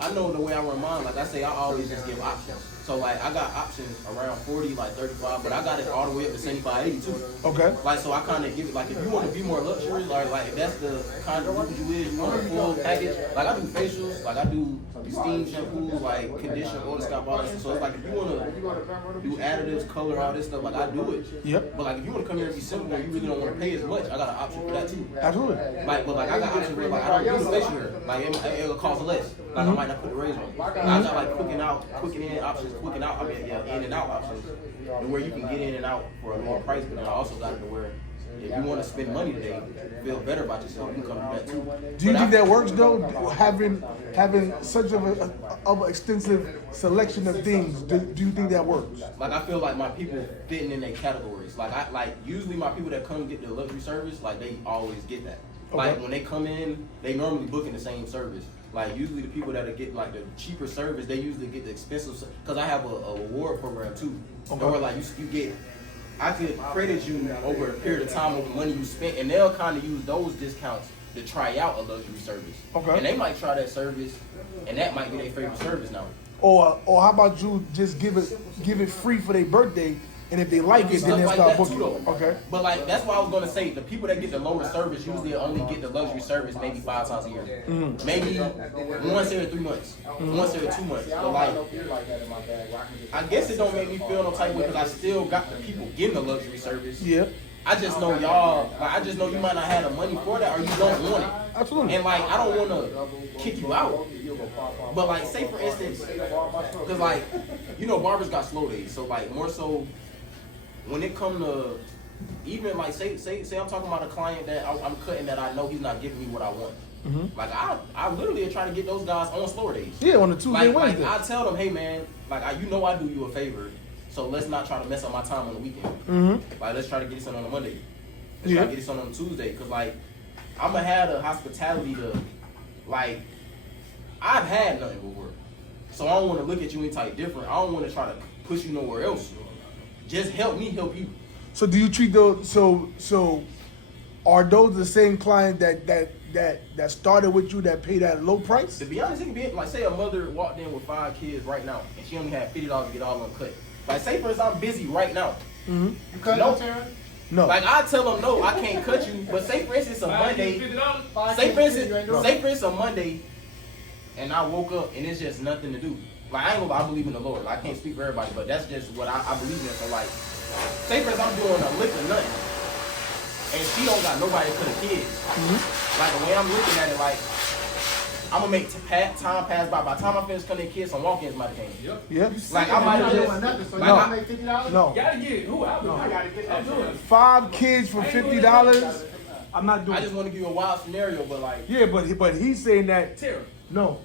I know the way I run mine. Like I say, I always just give options. So like, I got options around 40, like 35, but I got it all the way up to 75, 80 too. Okay. Like so, I kind of give it like if you want to be more luxury, like if that's the kind of dude you is, you want a full package. Like I do facials, like I do steam shampoos, like condition, oil scalp, all that stuff. So it's like if you want to do additives, color, all this stuff, like I do it. Yep. But like if you want to come here and be simple, and you really don't want to pay as much, I got an option for that too. Absolutely. Like, but like I got options where like I don't do the facial hair. Like it'll cost less. Like I might not put the razor on. I got like quick in options, quick and out. I mean, yeah, in and out options, and where you can get in and out for a lower price. But then I also got it to where if you want to spend money today, feel better about yourself, you can come do that too. Do you think that works though? Having such of an extensive selection of things, do you think that works? Like I feel like my people fitting in their categories. Like usually my people that come get the luxury service, like they always get that. Like Okay. when they come in, they normally book in the same service. Like usually the people that get like the cheaper service, they usually get the expensive. Because I have a award program too, where like you get, I could credit you over a period of time of the money you spent, and they'll kind of use those discounts to try out a luxury service. Okay. And they might try that service, and that might be their favorite service now. Or how about you just give it free for their birthday, and if they like it, then they'll Stuff start like that booking. too, though. Okay. But like that's why I was gonna say the people that get the lower service usually only get the luxury service maybe 5 times a year, maybe once every 3 months, once every 2 months. But like, I guess it don't make me feel no type of way because I still got the people getting the luxury service. Yeah. I just know y'all. Like, I just know you might not have the money for that, or you don't want it. Absolutely. And like, I don't want to kick you out. But like, say for instance, because like, you know, barbers got slow days. So like, more so, when it come to even like, say I'm talking about a client that I'm cutting that I know he's not giving me what I want. Like I literally try to get those guys on slower days. Yeah, on the Tuesday, Like Wednesday. I tell them, hey man, like I do you a favor. So let's not try to mess up my time on the weekend. Like let's try to get this on a Monday. Let's try to get this on a Tuesday. Cause like I'm gonna have the hospitality to like I've had nothing but work. So I don't want to look at you any type different. I don't want to try to push you nowhere else. Just help me help you. So do you treat those? So are those the same clients that started with you that paid that low price? To be honest, it can be like say a mother walked in with 5 kids right now and she only had $50 to get all of them cut. Like say for instance I'm busy right now. You cut No. No. Like I tell them no, I can't cut you. But say for instance a Monday. Say for instance a Monday, and I woke up and it's just nothing to do. Like I ain't gonna lie, I believe in the Lord. I can't speak for everybody, but that's just what I believe in. So like, say for instance I'm doing a lick of nothing, and she don't got nobody to cut the kids. Like the way I'm looking at it, like I'm gonna make time pass by. By the time I finish cutting kids, some walk-ins might have came. Yeah. Like I might have just So No. you gonna make $50? No. Gotta get it. Who? I gotta get that. 5 kids for $50. I'm not doing I just it. want to give you a wild scenario, but like Yeah, but he's saying that Terror. no.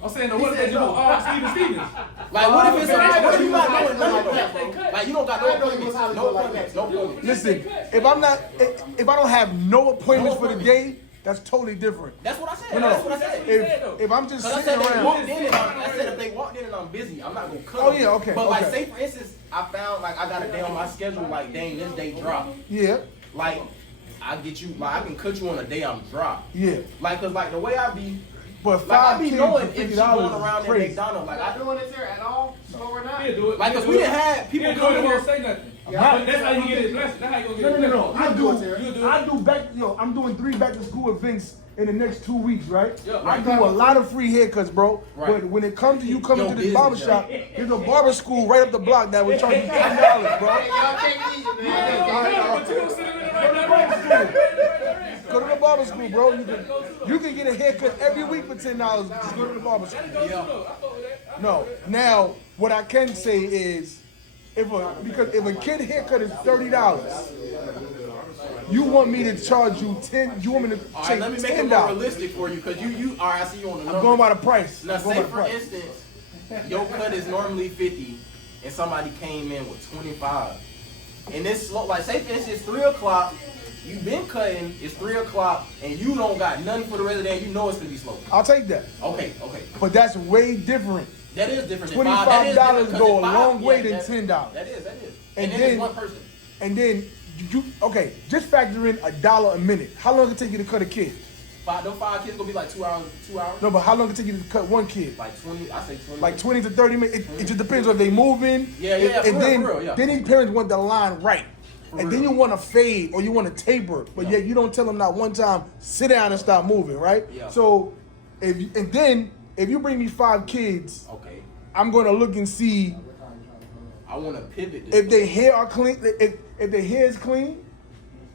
I'm saying, what if they do Steven Stevens? Like what if it's what if you not doing none of They that? cut. Like you don't got no appointments, no appointments, no appointments. Listen, if I don't have no appointments for the day, that's totally different. That's what I said. No, That's no. what I said. If I'm just Cause I sitting said they around, walked in and I said if they walked in and I'm busy, I'm not gonna cut Oh, them. yeah, okay, But like okay. say for instance, I found like I got a day on my schedule like dang this day drop. yeah, Like I get you like I can cut you on a day I'm drop. yeah, Like cause like the way I be But Like, I $5 be kids knowing for if she going $50 around is at crazy. McDonald's. Like, Not doing this here at all. So we're not. He'll do it. Like, 'cause we done had people He'll come do it, in he here. won't say nothing. Right. That's how you get his blessing. That's how you gonna get his No. blessing. I do I'm doing 3 back to school events in the next 2 weeks, right? Yeah, I do a lot of free haircuts, bro. Right. But when it comes to you coming Yo, to this business, barbershop, there's a barber school right up the block that will charge you $50, bro. Y'all take it easy, man. But you gonna sit in there right now. Go to the barber school, bro. You can get a haircut every week for $10. Just go to the barber shop. No. Now, what I can say is, if a kid haircut is $30, you want me to charge you $10? You want me to All right, take let me make it more $10? realistic for you, because you, all right, I see you on the I'm number. going by the price. Now, I'm going say by the for price. instance, your cut is normally 50, and somebody came in with 25. And it's slow, like say for instance, it's 3 o'clock, you've been cutting, it's 3 o'clock, and you don't got nothing for the rest of the day, you know it's gonna be slow. I'll take that. Okay. But that's way different. That is different. $25 than that is different, 'cause go a it's long way than that- $10. That is. And And then then- it's one person. And then okay, just factor in $1 a minute. How long does it take you to cut a kid? Those 5 kids gonna be like 2 hours. No, but how long does it take you to cut one kid? Like 20, I say 20. Like 20 to 30 minutes. It just depends on if they moving. Yeah, And for then, real, yeah. then these parents want the line right. And then you want to fade or you want to taper, but yet you don't tell them not one time, sit down and stop moving, right? Yeah. So, if you bring me 5 kids, Okay. I'm going to look and see I want to pivot this. if their hair are clean, if their hair is clean.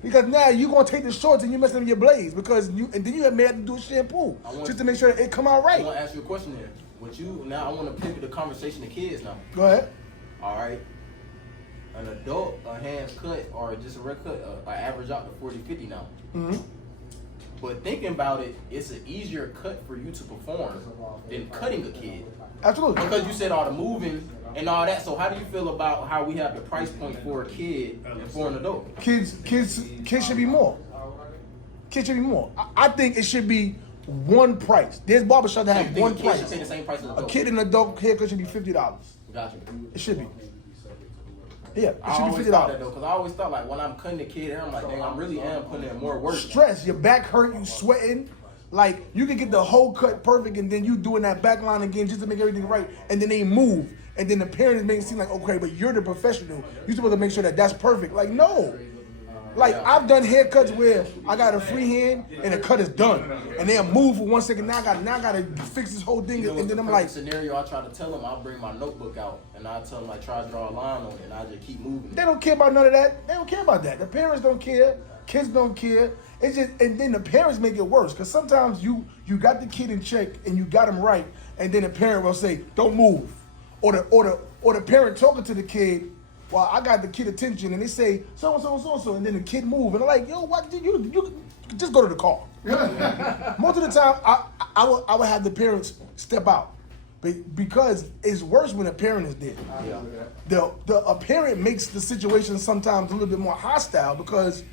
Because now you're going to take the shorts and you're messing up your blades and then you may have to do a shampoo just to make sure that it come out I right. want to ask you a question there. I want to pivot the conversation to kids now. Go ahead. All right. An adult, a hands cut, or just a red cut, average out to 40, 50 now. Mm-hmm. But thinking about it, it's an easier cut for you to perform than cutting a kid. Absolutely. Because you said all the moving and all that. So how do you feel about how we have the price point for a kid and for an adult? Kids should be more. Kids should be more. I think it should be one price. There's barbershops that So you have think one a kid price. should pay the same price as an A adult? kid and adult haircut should be $50. Gotcha. It should be. Yeah, it I should always be thought that $50. though, because I always thought like when I'm cutting the kid hair, I'm like, dang, I really am putting in more work. Stress, your back hurt, you sweating. Like you can get the whole cut perfect, and then you doing that back line again just to make everything right, and then they move, and then the parents make it seem like okay, but you're the professional. You're supposed to make sure that that's perfect. Like no. Like I've done haircuts where I got a free hand and the cut is done, and they'll move for 1 second. Now I gotta fix this whole thing, You know, and then the I'm like, scenario, I try to tell them, I'll bring my notebook out and I tell them like try to draw a line on it, and I just keep moving. they don't care about none of that. They don't care about that. The parents don't care. Kids don't care. It's just, and then the parents make it worse because sometimes you got the kid in check and you got him right, and then the parent will say, "Don't move," or the parent talking to the kid. Well, I got the kid attention, and they say so and so and so and so, and then the kid move, and they're like, "Yo, what? You just go to the car." Most of the time, I would have the parents step out, because it's worse when a parent is there. A parent makes the situation sometimes a little bit more hostile because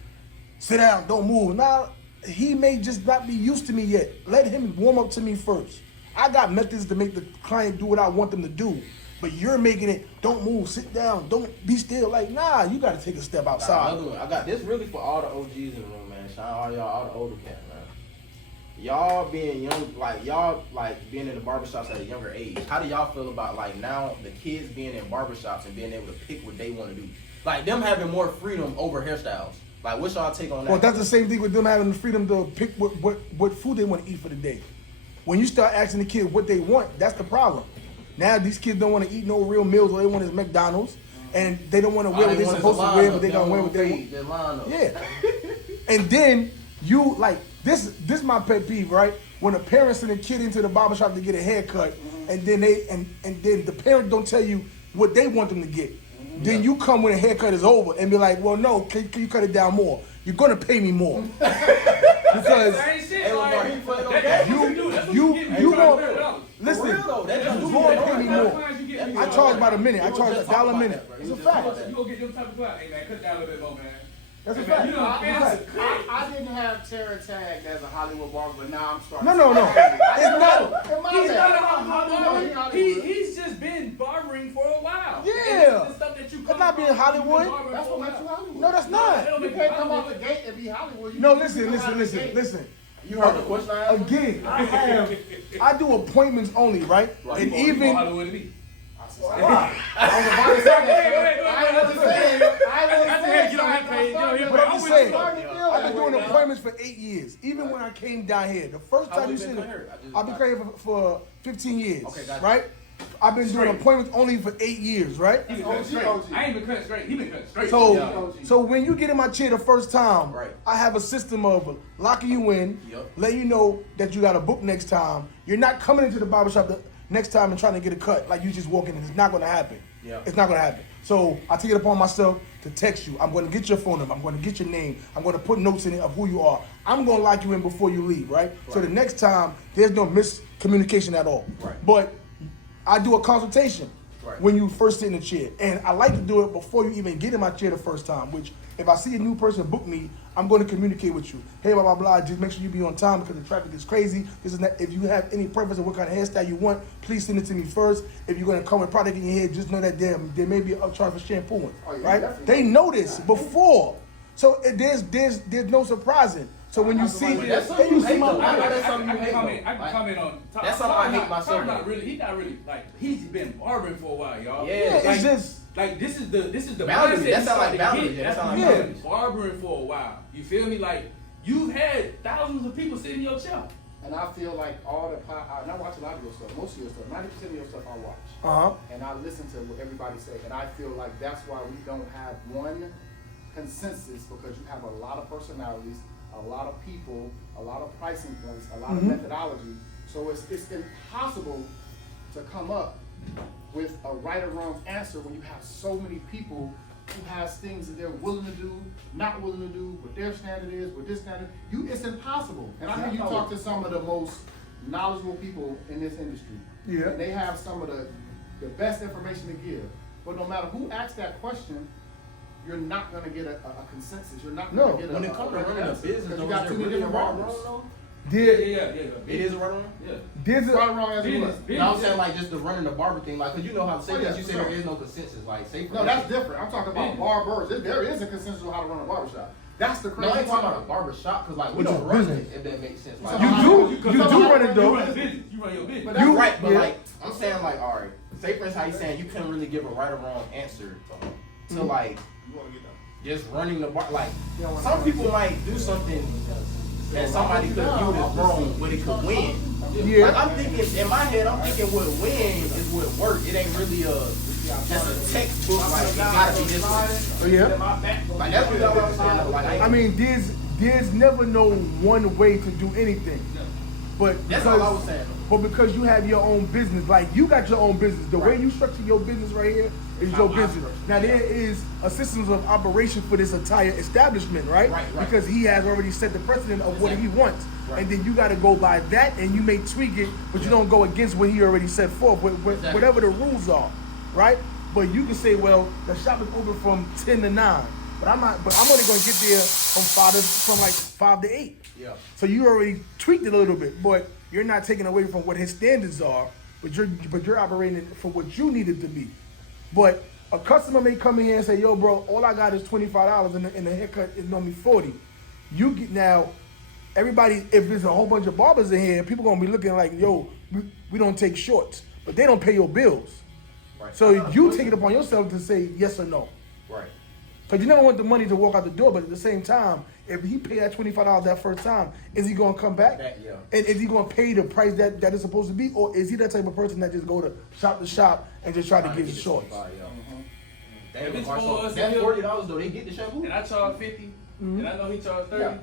sit down, don't move. Now he may just not be used to me yet. Let him warm up to me first. I got methods to make the client do what I want them to do. But you're making it, don't move, sit down, don't be still. Like, nah, you got to take a step outside. Another one. I got this really for all the OGs in the room, man. Shout out all y'all, all the older cats, man. Y'all being young, like y'all like being in the barbershops at a younger age. How do y'all feel about like now the kids being in barbershops and being able to pick what they want to do? Like them having more freedom over hairstyles. Like what's y'all take on that? Well, that's the same thing with them having the freedom to pick what food they want to eat for the day. When you start asking the kids what they want, that's the problem. Now these kids don't want to eat no real meals. All they want is McDonald's, and they don't want to wear what they're supposed to wear, but they gonna wear what they want. Yeah. And then you like this my pet peeve, right? When a parent send a kid into the barbershop to get a haircut, and then then the parent don't tell you what they want them to get. Then you come when the haircut is over and be like, well, no, can you cut it down more? You're gonna pay me more because you won't. Listen, you won't pay me more. I charge by the minute. I charge $1 a minute. It's a fact. You gonna get them type of class. Hey man, cut down a little bit more, man. That's a fact. You know, I didn't have Tara tagged as a Hollywood barber, but now I'm starting. No. It's not. He's not about Hollywood. He's just been barbering for a while. Yeah. And the stuff that you That's not being Hollywood. That's what makes you Hollywood. No, that's not. You can't come off the gate and be Hollywood. No, listen. You heard the question I asked? Again, I do appointments only, right? And even I was why? about to say, get on that page. But I'm just saying, I've been doing appointments for 8 years. Even when I came down here, the first time you seen it, I've been here for 15 years, right? I've been doing appointments only for 8 years, right? I ain't been cutting straight. He been cutting straight. So when you get in my chair the first time, I have a system of locking you in, letting you know that you got a book next time. You're not coming into the barbershop the next time and trying to get a cut like you just walk in. It's not going to happen. It's not going to happen. So I take it upon myself to text you. I'm going to get your phone number. I'm going to get your name. I'm going to put notes in it of who you are. I'm going to lock you in before you leave, right? So the next time, there's no miscommunication at all. But I do a consultation when you first sit in the chair. And I like to do it before you even get in my chair the first time, which if I see a new person book me, I'm going to communicate with you. Hey, blah, blah, blah, just make sure you be on time because the traffic is crazy. This is not, if you have any preference of what kind of hairstyle you want, please send it to me first. If you're going to come with product in your hair, just know that there may be an upcharge for shampooing, right? They know this before. So there's no surprising. So when you see, I can comment on. That's something I hate myself. He's not really like he's been barbering for a while, y'all. Yeah, it's just like this is the boundary. mindset. That's not like boundary. That's not like boundary. Barbering for a while. You feel me? Like you've had thousands of people sitting in your chair. And I feel like and I watch a lot of your stuff, most of your stuff, 90% of your stuff I watch. And I listen to what everybody say, and I feel like that's why we don't have one consensus, because you have a lot of personalities, a lot of people, a lot of pricing points, a lot of methodology. So it's impossible to come up with a right or wrong answer when you have so many people who has things that they're willing to do, not willing to do, what their standard is, what this standard. It's impossible. And I think you talk to some of the most knowledgeable people in this industry. And they have some of the best information to give. But no matter who asks that question, you're not going to get a consensus. You're not going to get when it comes to running a business, you got too many different barbers. It is a right wrong? This is right or wrong as it was. No, I'm saying like just the running the barber thing, like, cause you know how say you say there is no consensus, like say for no, that's different. I'm talking about barbers. There is a consensus on how to run a barbershop. That's the crazy part. No, I ain't talking about a barbershop, cause like we don't run it, if that makes sense. Like, you do run it though. You run your business. You're right, but like I'm saying, like, all right, say for instance how you saying you couldn't really give a right or wrong answer to like just running the bar. Like some people might do something that somebody could view as wrong, but it could win. Like I'm thinking in my head, I'm thinking what win is what work. It ain't really just a textbook. Like it gotta be this way. Like that's what I'm saying. Like I mean, there's never no one way to do anything. But that's all I was saying. But because you have your own business, like you got your own business. The way you structure your business right here is your business. Now there is a systems of operation for this entire establishment, right? Because he has already set the precedent of what he wants. And then you got to go by that, and you may tweak it, but you don't go against what he already set forth, whatever the rules are, right? But you can say, well, the shop is open from 10 to 9, but I'm only going to get there from 5 to 8. Yeah. So you already tweaked it a little bit, but you're not taking away from what his standards are, but you're operating for what you need it to be. But a customer may come in here and say, yo, bro, all I got is $25 and the haircut is normally $40. You get now, everybody, if there's a whole bunch of barbers in here, people gonna be looking like, yo, we don't take shorts, but they don't pay your bills. So you take it upon yourself to say yes or no. Because you never want the money to walk out the door, but at the same time, if he pay that $25 that first time, is he going to come back? And is he going to pay the price that is supposed to be? Or is he that type of person that just go to shop and just try to get his shorts? If it's for us, that's $40 though, they get the shampoo. And I charge 50, and I know he charged 30.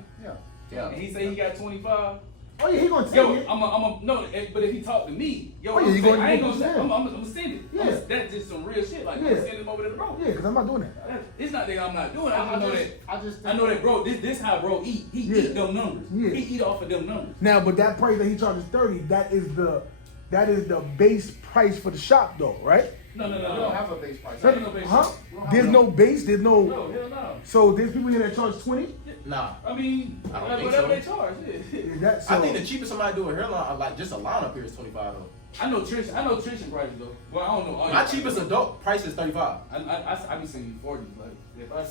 And he say he got 25. Oh yeah, he gonna take it. But if he talk to me, I ain't gonna say, I'm gonna send it. That's just some real shit. Like, I'm gonna send him over to the bro. Yeah, because I'm not doing that. It's not that I'm not doing it. I know that bro, this how bro eat. He eat them numbers. He eat off of them numbers. Now, but that price that he charges 30, that is the base price for the shop though, right? No. We don't have a base price. There's no base price. There's no base. There's no. No, hell no. So there's people here that charge 20. Nah. I mean, I don't think whatever so. they charge. I think the cheapest somebody do a hairline, like just a line up here, is $25 though. I know Trishan prices though. Well, I don't know. My cheapest adult price is $35. I be seeing you 40s. Like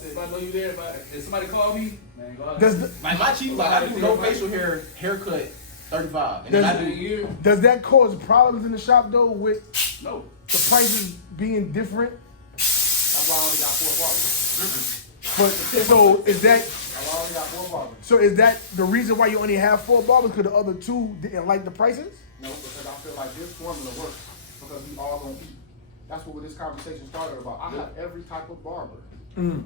if I know you there, if somebody call me, man, go out. Like my cheap, like I do no facial haircut, $35. And then I do a year. Does that cause problems in the shop though with No. the prices being different? That's why I only got 4 barbers. But so is that? I only got 4 barbers. So is that the reason why you only have 4 barbers? Because the other 2 didn't like the prices? No, because I feel like this formula works because we all gonna eat. That's what this conversation started about. I have every type of barber.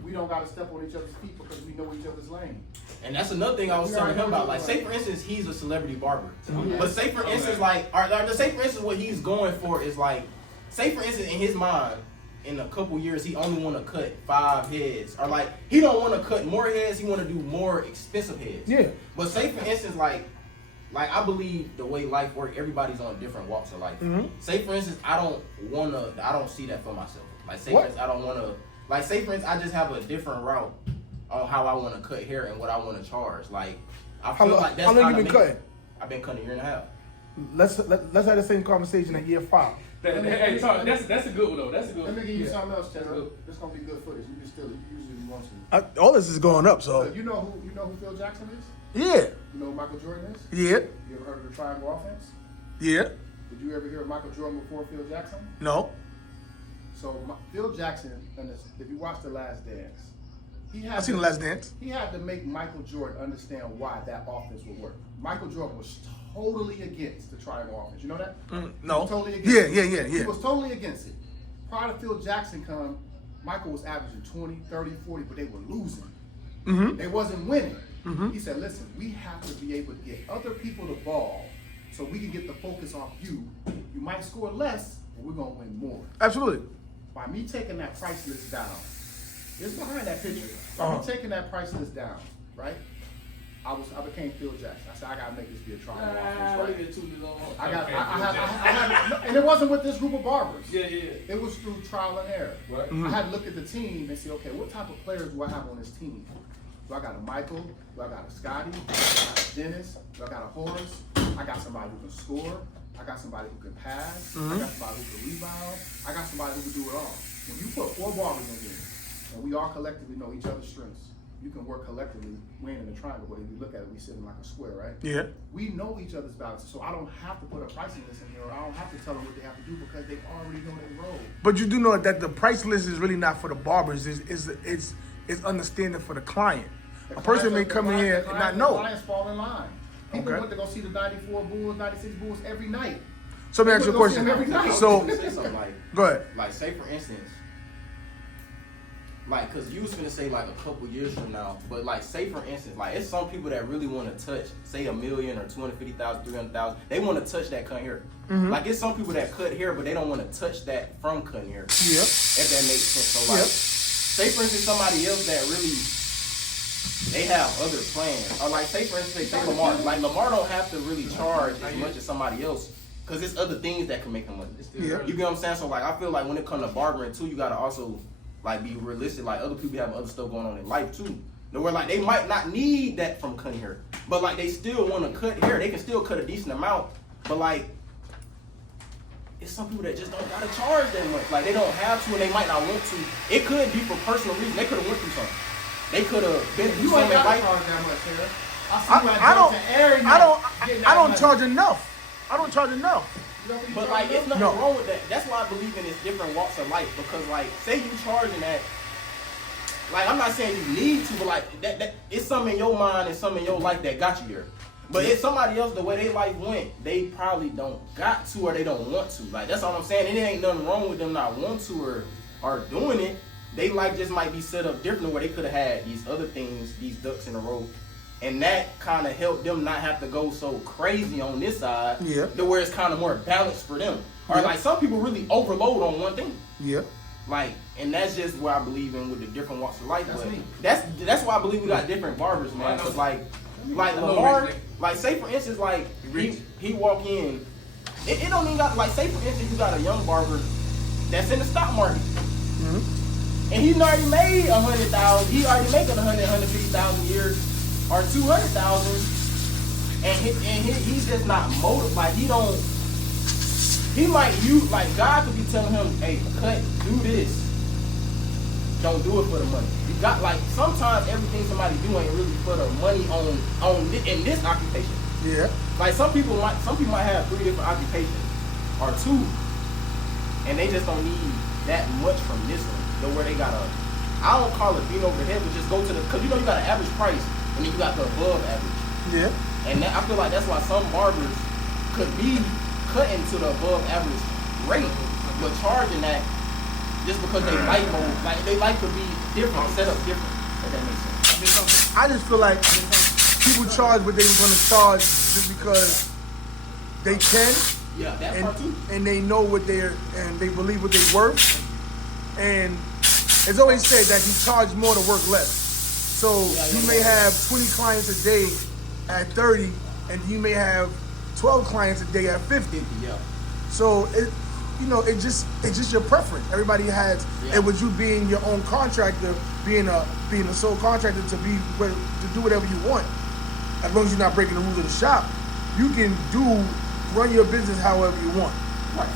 We don't gotta step on each other's feet because we know each other's lane. And that's another thing I was telling him about. Like, say for instance, he's a celebrity barber. But say for instance, say for instance, what he's going for is like, say for instance, in his mind, in a couple years, he only want to cut 5 heads, or like he don't want to cut more heads. He want to do more expensive heads. Yeah. But say for instance, like I believe the way life works, everybody's on different walks of life. Say for instance, I don't see that for myself. Like say for instance, I don't want to. Like say for instance, I just have a different route on how I want to cut hair and what I want to charge. Like I feel like that's how long you been cutting? I've been cutting 1.5 years. Let's have the same conversation at year 5. Hey, Tom, that's a good one though. That's a good one. Let me give you something else, Chester. This gonna be good footage. You can steal it. You usually want to. All this is going up, so You know who Phil Jackson is? yeah, You know who Michael Jordan is? yeah, You ever heard of the triangle offense? yeah. Did you ever hear of Michael Jordan before Phil Jackson? No, So Phil Jackson, if you watch The Last Dance, I've seen The Last Dance. He had to make Michael Jordan understand why that offense would work. Michael Jordan was totally against the triangle offense. You know that? No. He was totally against it. Yeah. He was totally against it. Prior to Phil Jackson come, Michael was averaging 20, 30, 40, but they were losing. They wasn't winning. He said, listen, we have to be able to get other people the ball so we can get the focus off you. You might score less, but we're going to win more. Absolutely. By me taking that price list down, it's behind that picture. By me taking that price list down, right? I became Phil Jackson. I said, I gotta make this be a triangle offense, right? And it wasn't with this group of barbers. Yeah. It was through trial and error. Right. I had to look at the team and say, okay, what type of players do I have on this team? Do I got a Michael? Do I got a Scotty? Do I got a Dennis? Do I got a Horace? I got somebody who can score. I got somebody who can pass. I got somebody who can rebound. I got somebody who can do it all. When you put 4 barbers in here, and we all collectively know each other's strengths, you can work collectively. We ain't in a triangle, but if you look at it, we sitting like a square, right? Yeah. We know each other's balances, so I don't have to put a pricing list in here, or I don't have to tell them what they have to do because they already know their role. But you do know that the price list is really not for the barbers. It's understanding for the client. A person may come in here and not know. The clients fall in line. People Okay. went to go see the 94 Bulls, 96 Bulls every night. So let me ask you a question. Every night. So Say something like, go ahead. like say for instance, like, cause you was gonna say like a couple years from now, but like say for instance, like it's some people that really want to touch, say $1 million or 250,000, 300,000. They want to touch that cut hair. Like it's some people that cut hair, but they don't want to touch that from cutting hair. Yeah. If that makes sense. So like, say for instance, somebody else that really they have other plans, or like say for instance, say Lamar. Like Lamar don't have to really charge as much as somebody else. Cause there's other things that can make him money. Yeah. You get what I'm saying? So like I feel like when it comes to barbering too, you gotta also like be realistic. Like other people have other stuff going on in life too. Where like they might not need that from cutting hair, but like they still want to cut hair. They can still cut a decent amount, but like it's some people that just don't gotta charge that much. Like they don't have to, and they might not want to. It could be for personal reasons. They could have went through something. They could have been through You ain't something in got to life. charge that much, Sarah. I don't charge enough. I don't charge enough. But like, it's nothing wrong with that. That's why I believe in it's different walks of life. Because like, say you charging that, like I'm not saying you need to, but like that it's something in your mind and something in your life that got you there. But if somebody else, the way their life went, they probably don't got to or they don't want to. Like that's all I'm saying. And it ain't nothing wrong with them not want to or doing it. They life just might be set up different where they could have had these other things, these ducks in a row. And that kind of helped them not have to go so crazy on this side, to where it's kind of more balanced for them. Or like some people really overload on one thing. Yeah. Like, and that's just where I believe in with the different walks of life. That's why I believe we got different barbers, man. Cause like Lamar, like say for instance, like he walk in, it don't even got like say for instance you got a young barber that's in the stock market. And he already made 100,000. He already making 150,000 a year. Or 200,000, and he's just not motivated. Like he don't he might like God could be telling him, hey, cut, do this. Don't do it for the money. You got like sometimes everything somebody do ain't really for the money in this occupation. Yeah. Like some people might have 3 different occupations or 2, and they just don't need that much from this one. Where they gotta, I don't call it being over the head, but just go to the, cause you got an average price and then you got the above average. Yeah. And I feel like that's why some barbers could be cutting to the above average rate, but charging that just because they like more, like they like to be different, set up different. If that makes sense. I just feel like people charge what they were going to charge just because they can. Yeah, that part too. And they know what and they believe what they're worth. And it's always said that he charged more to work less. So you may have 20 clients a day at 30, and you may have 12 clients a day at 50. Yeah. So it's just your preference. Everybody has, and with you being your own contractor, being a sole contractor to do whatever you want, as long as you're not breaking the rules of the shop, you can run your business however you want. Right.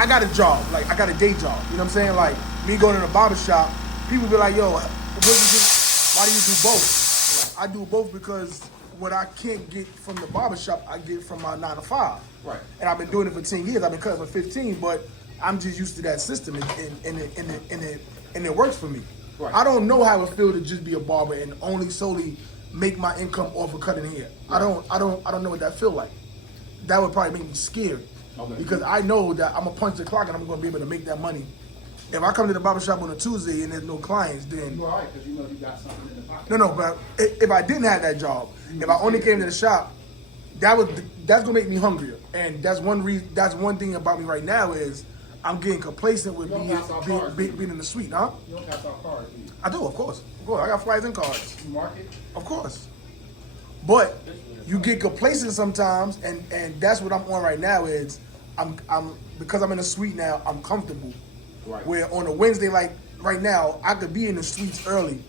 I got a job, like I got a day job. You know what I'm saying? Like me going to the barbershop, people be like, yo, why do you do both? Right. I do both because what I can't get from the barbershop, I get from my 9 to 5. Right. And I've been doing it for 10 years. I've been cutting for 15, but I'm just used to that system, and it works for me. Right. I don't know how it feels to just be a barber and only solely make my income off of cutting hair. Right. I don't know what that feel like. That would probably make me scared. Okay. Because I know that I'm gonna punch the clock and I'm gonna be able to make that money. If I come to the barbershop on a Tuesday and there's no clients, then you're all right because you know you got something in the pocket. No, but if I didn't have that job, if I only came to the shop, that's gonna make me hungrier. And that's one reason. That's one thing about me right now is I'm getting complacent with being in the suite, huh? You don't pass out cards, do you? I do, of course. I got flyers and cards. You market? Of course. But you get complacent sometimes, and that's what I'm on right now is I'm because I'm in a suite now, I'm comfortable. Right. Where on a Wednesday, like right now, I could be in the suites early,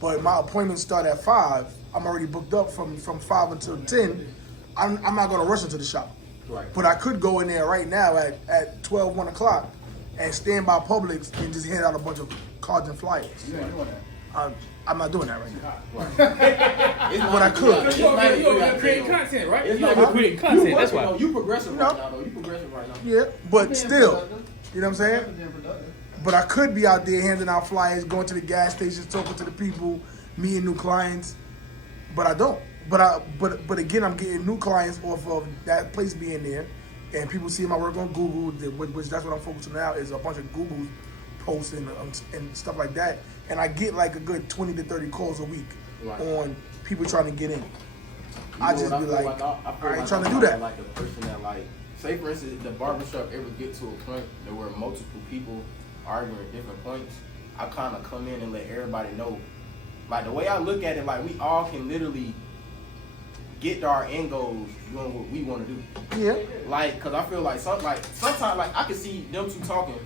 but my appointments start at 5. I'm already booked up from 5 until 10. I'm not gonna rush into the shop. Right. But I could go in there right now at 12, 1 o'clock and stand by Publix and just hand out a bunch of cards and flyers. You ain't doing that. I'm not doing that right now. But I could. You're creating content, right? You're creating content. That's why. You progressive right now, though. You progressive right now. Yeah, but still, you know what I'm saying? But I could be out there handing out flyers, going to the gas stations, talking to the people, meeting new clients. But I don't. But again, I'm getting new clients off of that place being there, and people see my work on Google, which that's what I'm focusing on now is a bunch of Google posts and stuff like that. And I get like a good 20 to 30 calls a week on people trying to get in. I just be like, I ain't trying to do that. Like the person that like, say for instance, the barbershop ever get to a point that where multiple people arguing at different points, I kind of come in and let everybody know. Like the way I look at it, like we all can literally get to our end goals doing what we want to do. Yeah. Like, cause I feel like sometimes like I can see them two talking,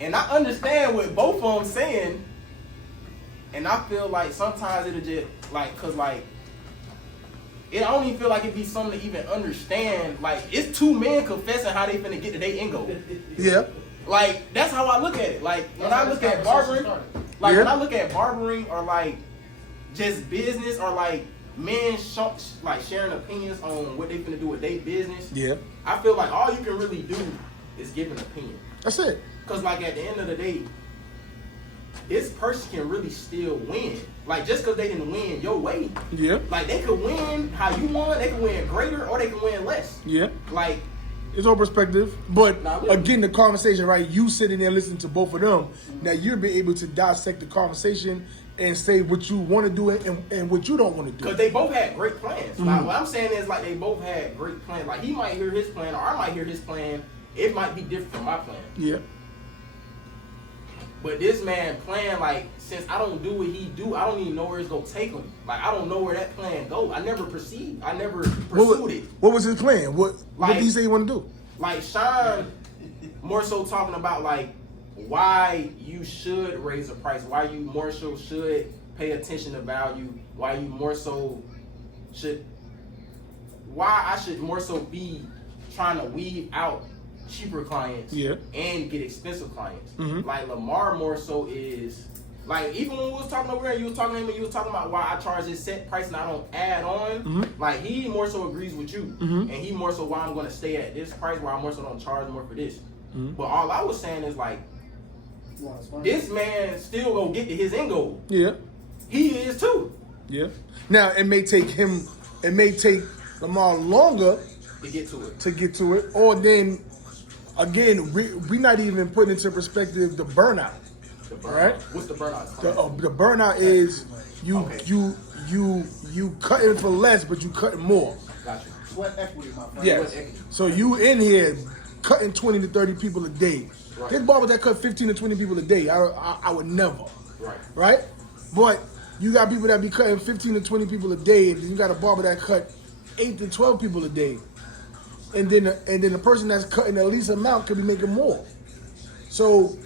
and I understand what both of them saying, and I feel like sometimes it'll just like, cause like I don't even feel like it'd be something to even understand. Like it's two men confessing how they finna get to their end goal. Yeah. Like that's how I look at it. Like when I look at barbering, when I look at barbering or like just business or like men like sharing opinions on what they finna do with their business. Yeah. I feel like all you can really do is give an opinion. That's it. Cause like at the end of the day, this person can really still win. Like just cause they didn't win your way. Yeah. Like they could win how you won, they could win greater or they can win less. Yeah. Like it's all perspective. But again, the conversation, right? You sitting there listening to both of them. Mm-hmm. Now you'll be able to dissect the conversation and say what you want to do and what you don't want to do. Because they both had great plans. Mm-hmm. Like what I'm saying is like they both had great plans. Like he might hear his plan or I might hear his plan. It might be different from my plan. Yeah. But this man plan, like, since I don't do what he do, I don't even know where it's gonna take him. Like I don't know where that plan go. I never pursued it. What was his plan? What did he say he want to do? Like Sean more so talking about like why you should raise the price, why you more so should pay attention to value, why you more so should why I should more so be trying to weed out cheaper clients and get expensive clients. Like Lamar more so is like, even when we was talking over there, you was talking to him and you was talking about why I charge this set price and I don't add on. Like he more so agrees with you, and he more so why I'm gonna stay at this price, why I more so don't charge more for this. But all I was saying is like, this man still gonna get to his end goal. Yeah, he is too. Yeah. Now it may take Lamar longer to get to it. Or then again, we not even putting into perspective the burnout. Right? What's the burnout? The burnout is you cutting for less, but you cutting more. Gotcha. Sweat equity, my friend. Yes. So you in here cutting 20 to 30 people a day. Right. There's barbers that cut 15 to 20 people a day. I would never. Right. But you got people that be cutting 15 to 20 people a day, and then you got a barber that cut 8 to 12 people a day. And then the person that's cutting the least amount could be making more. So,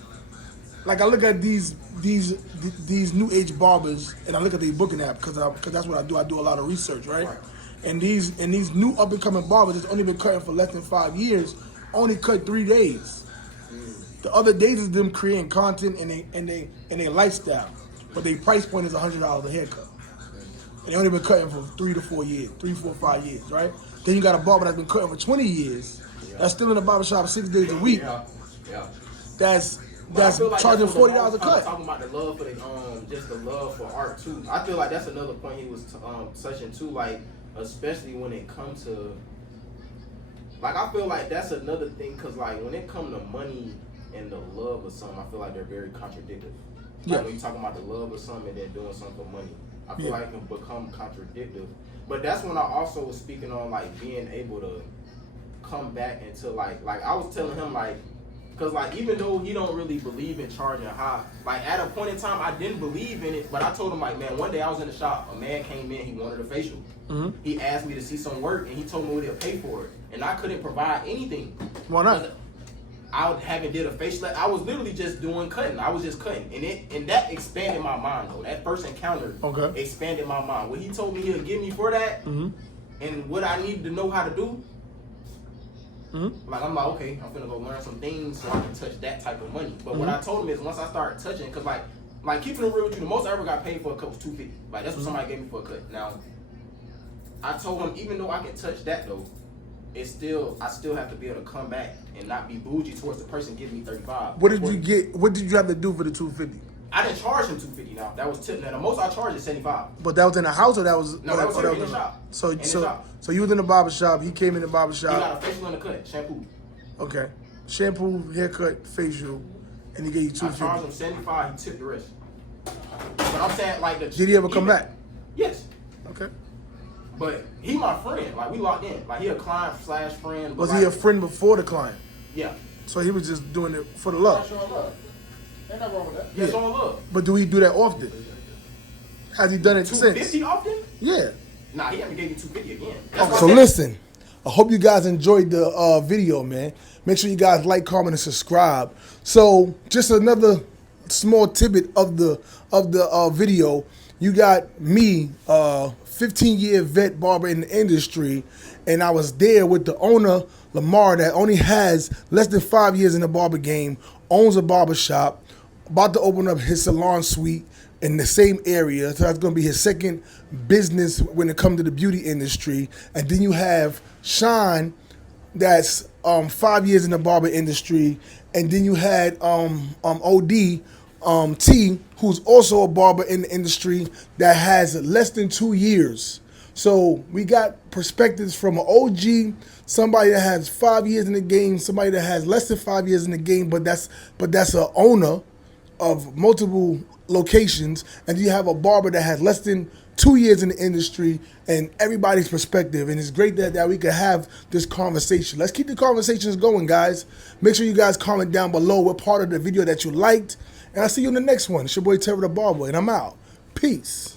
like, I look at these new age barbers, and I look at their booking app because that's what I do. I do a lot of research, right? And these new up and coming barbers that's only been cutting for less than 5 years only cut 3 days. The other days is them creating content and their lifestyle, but their price point is $100 a haircut. And they only been cutting for 3 to 4 years, 3, 4, 5 years, right? Then you got a barber that's been cutting for 20 years. That's still in the barbershop 6 days a week. That's like charging that's $40 a cut. Talking about the love for the just the love for art too. I feel like that's another point he was touching too. Like especially when it comes to, like I feel like that's another thing because like when it comes to money and the love of something, I feel like they're very contradictory. Like when you talking about the love of something and then doing something for money, I feel like it can become contradictory. But that's when I also was speaking on like being able to come back into like I was telling him like, cause like even though he don't really believe in charging high, like at a point in time I didn't believe in it, but I told him like, man, one day I was in the shop, a man came in, he wanted a facial. He asked me to see some work and he told me what he'll pay for it, and I couldn't provide anything. Why not? I haven't did a facial. I was literally just doing cutting. I was just cutting, and that expanded my mind though. That first encounter expanded my mind. What he told me he'll give me for that, and what I needed to know how to do. Like I'm like, okay, I'm gonna go learn some things so I can touch that type of money. But what I told him is once I started touching, cause like keeping it real with you, the most I ever got paid for a cut was $250. Like that's what somebody gave me for a cut. Now, I told him even though I can touch that though, I still have to be able to come back and not be bougie towards the person giving me $35. What did you get? What did you have to do for the $250? I didn't charge him $250. Now that was tip. Now the most I charged is $75. But that was in the house, or that was no, that was in the shop. So you was in the barbershop. He came in the barbershop. He got a facial and a cut, shampoo. Okay, shampoo, haircut, facial, and he gave you $250. I charged him $75. He tipped the rest. But I'm saying like did he ever come back? Yes. Okay. But he my friend. Like we locked in. Like he a client / friend. Was he a friend before the client? Yeah. So he was just doing it for the love. Showing love. Ain't nothing wrong with that. Yeah, showing love. But do he do that often? Has he done it since? $250 often? Yeah. Nah, he haven't gave me $250 again. So listen, I hope you guys enjoyed the video, man. Make sure you guys like, comment, and subscribe. So just another small tidbit of the video. You got me, 15-year vet barber in the industry, and I was there with the owner, Lamar, that only has less than 5 years in the barber game, owns a barber shop, about to open up his salon suite in the same area. So that's going to be his second business when it comes to the beauty industry. And then you have Sean, that's 5 years in the barber industry. And then you had OD, T, who's also a barber in the industry that has less than 2 years. So we got perspectives from an OG, somebody that has 5 years in the game, somebody that has less than 5 years in the game, but that's an owner of multiple locations, and you have a barber that has less than 2 years in the industry, and everybody's perspective. And it's great that we can have this conversation. Let's keep the conversations going, guys. Make sure you guys comment down below what part of the video that you liked. And I'll see you in the next one. It's your boy Terry the Barber, and I'm out. Peace.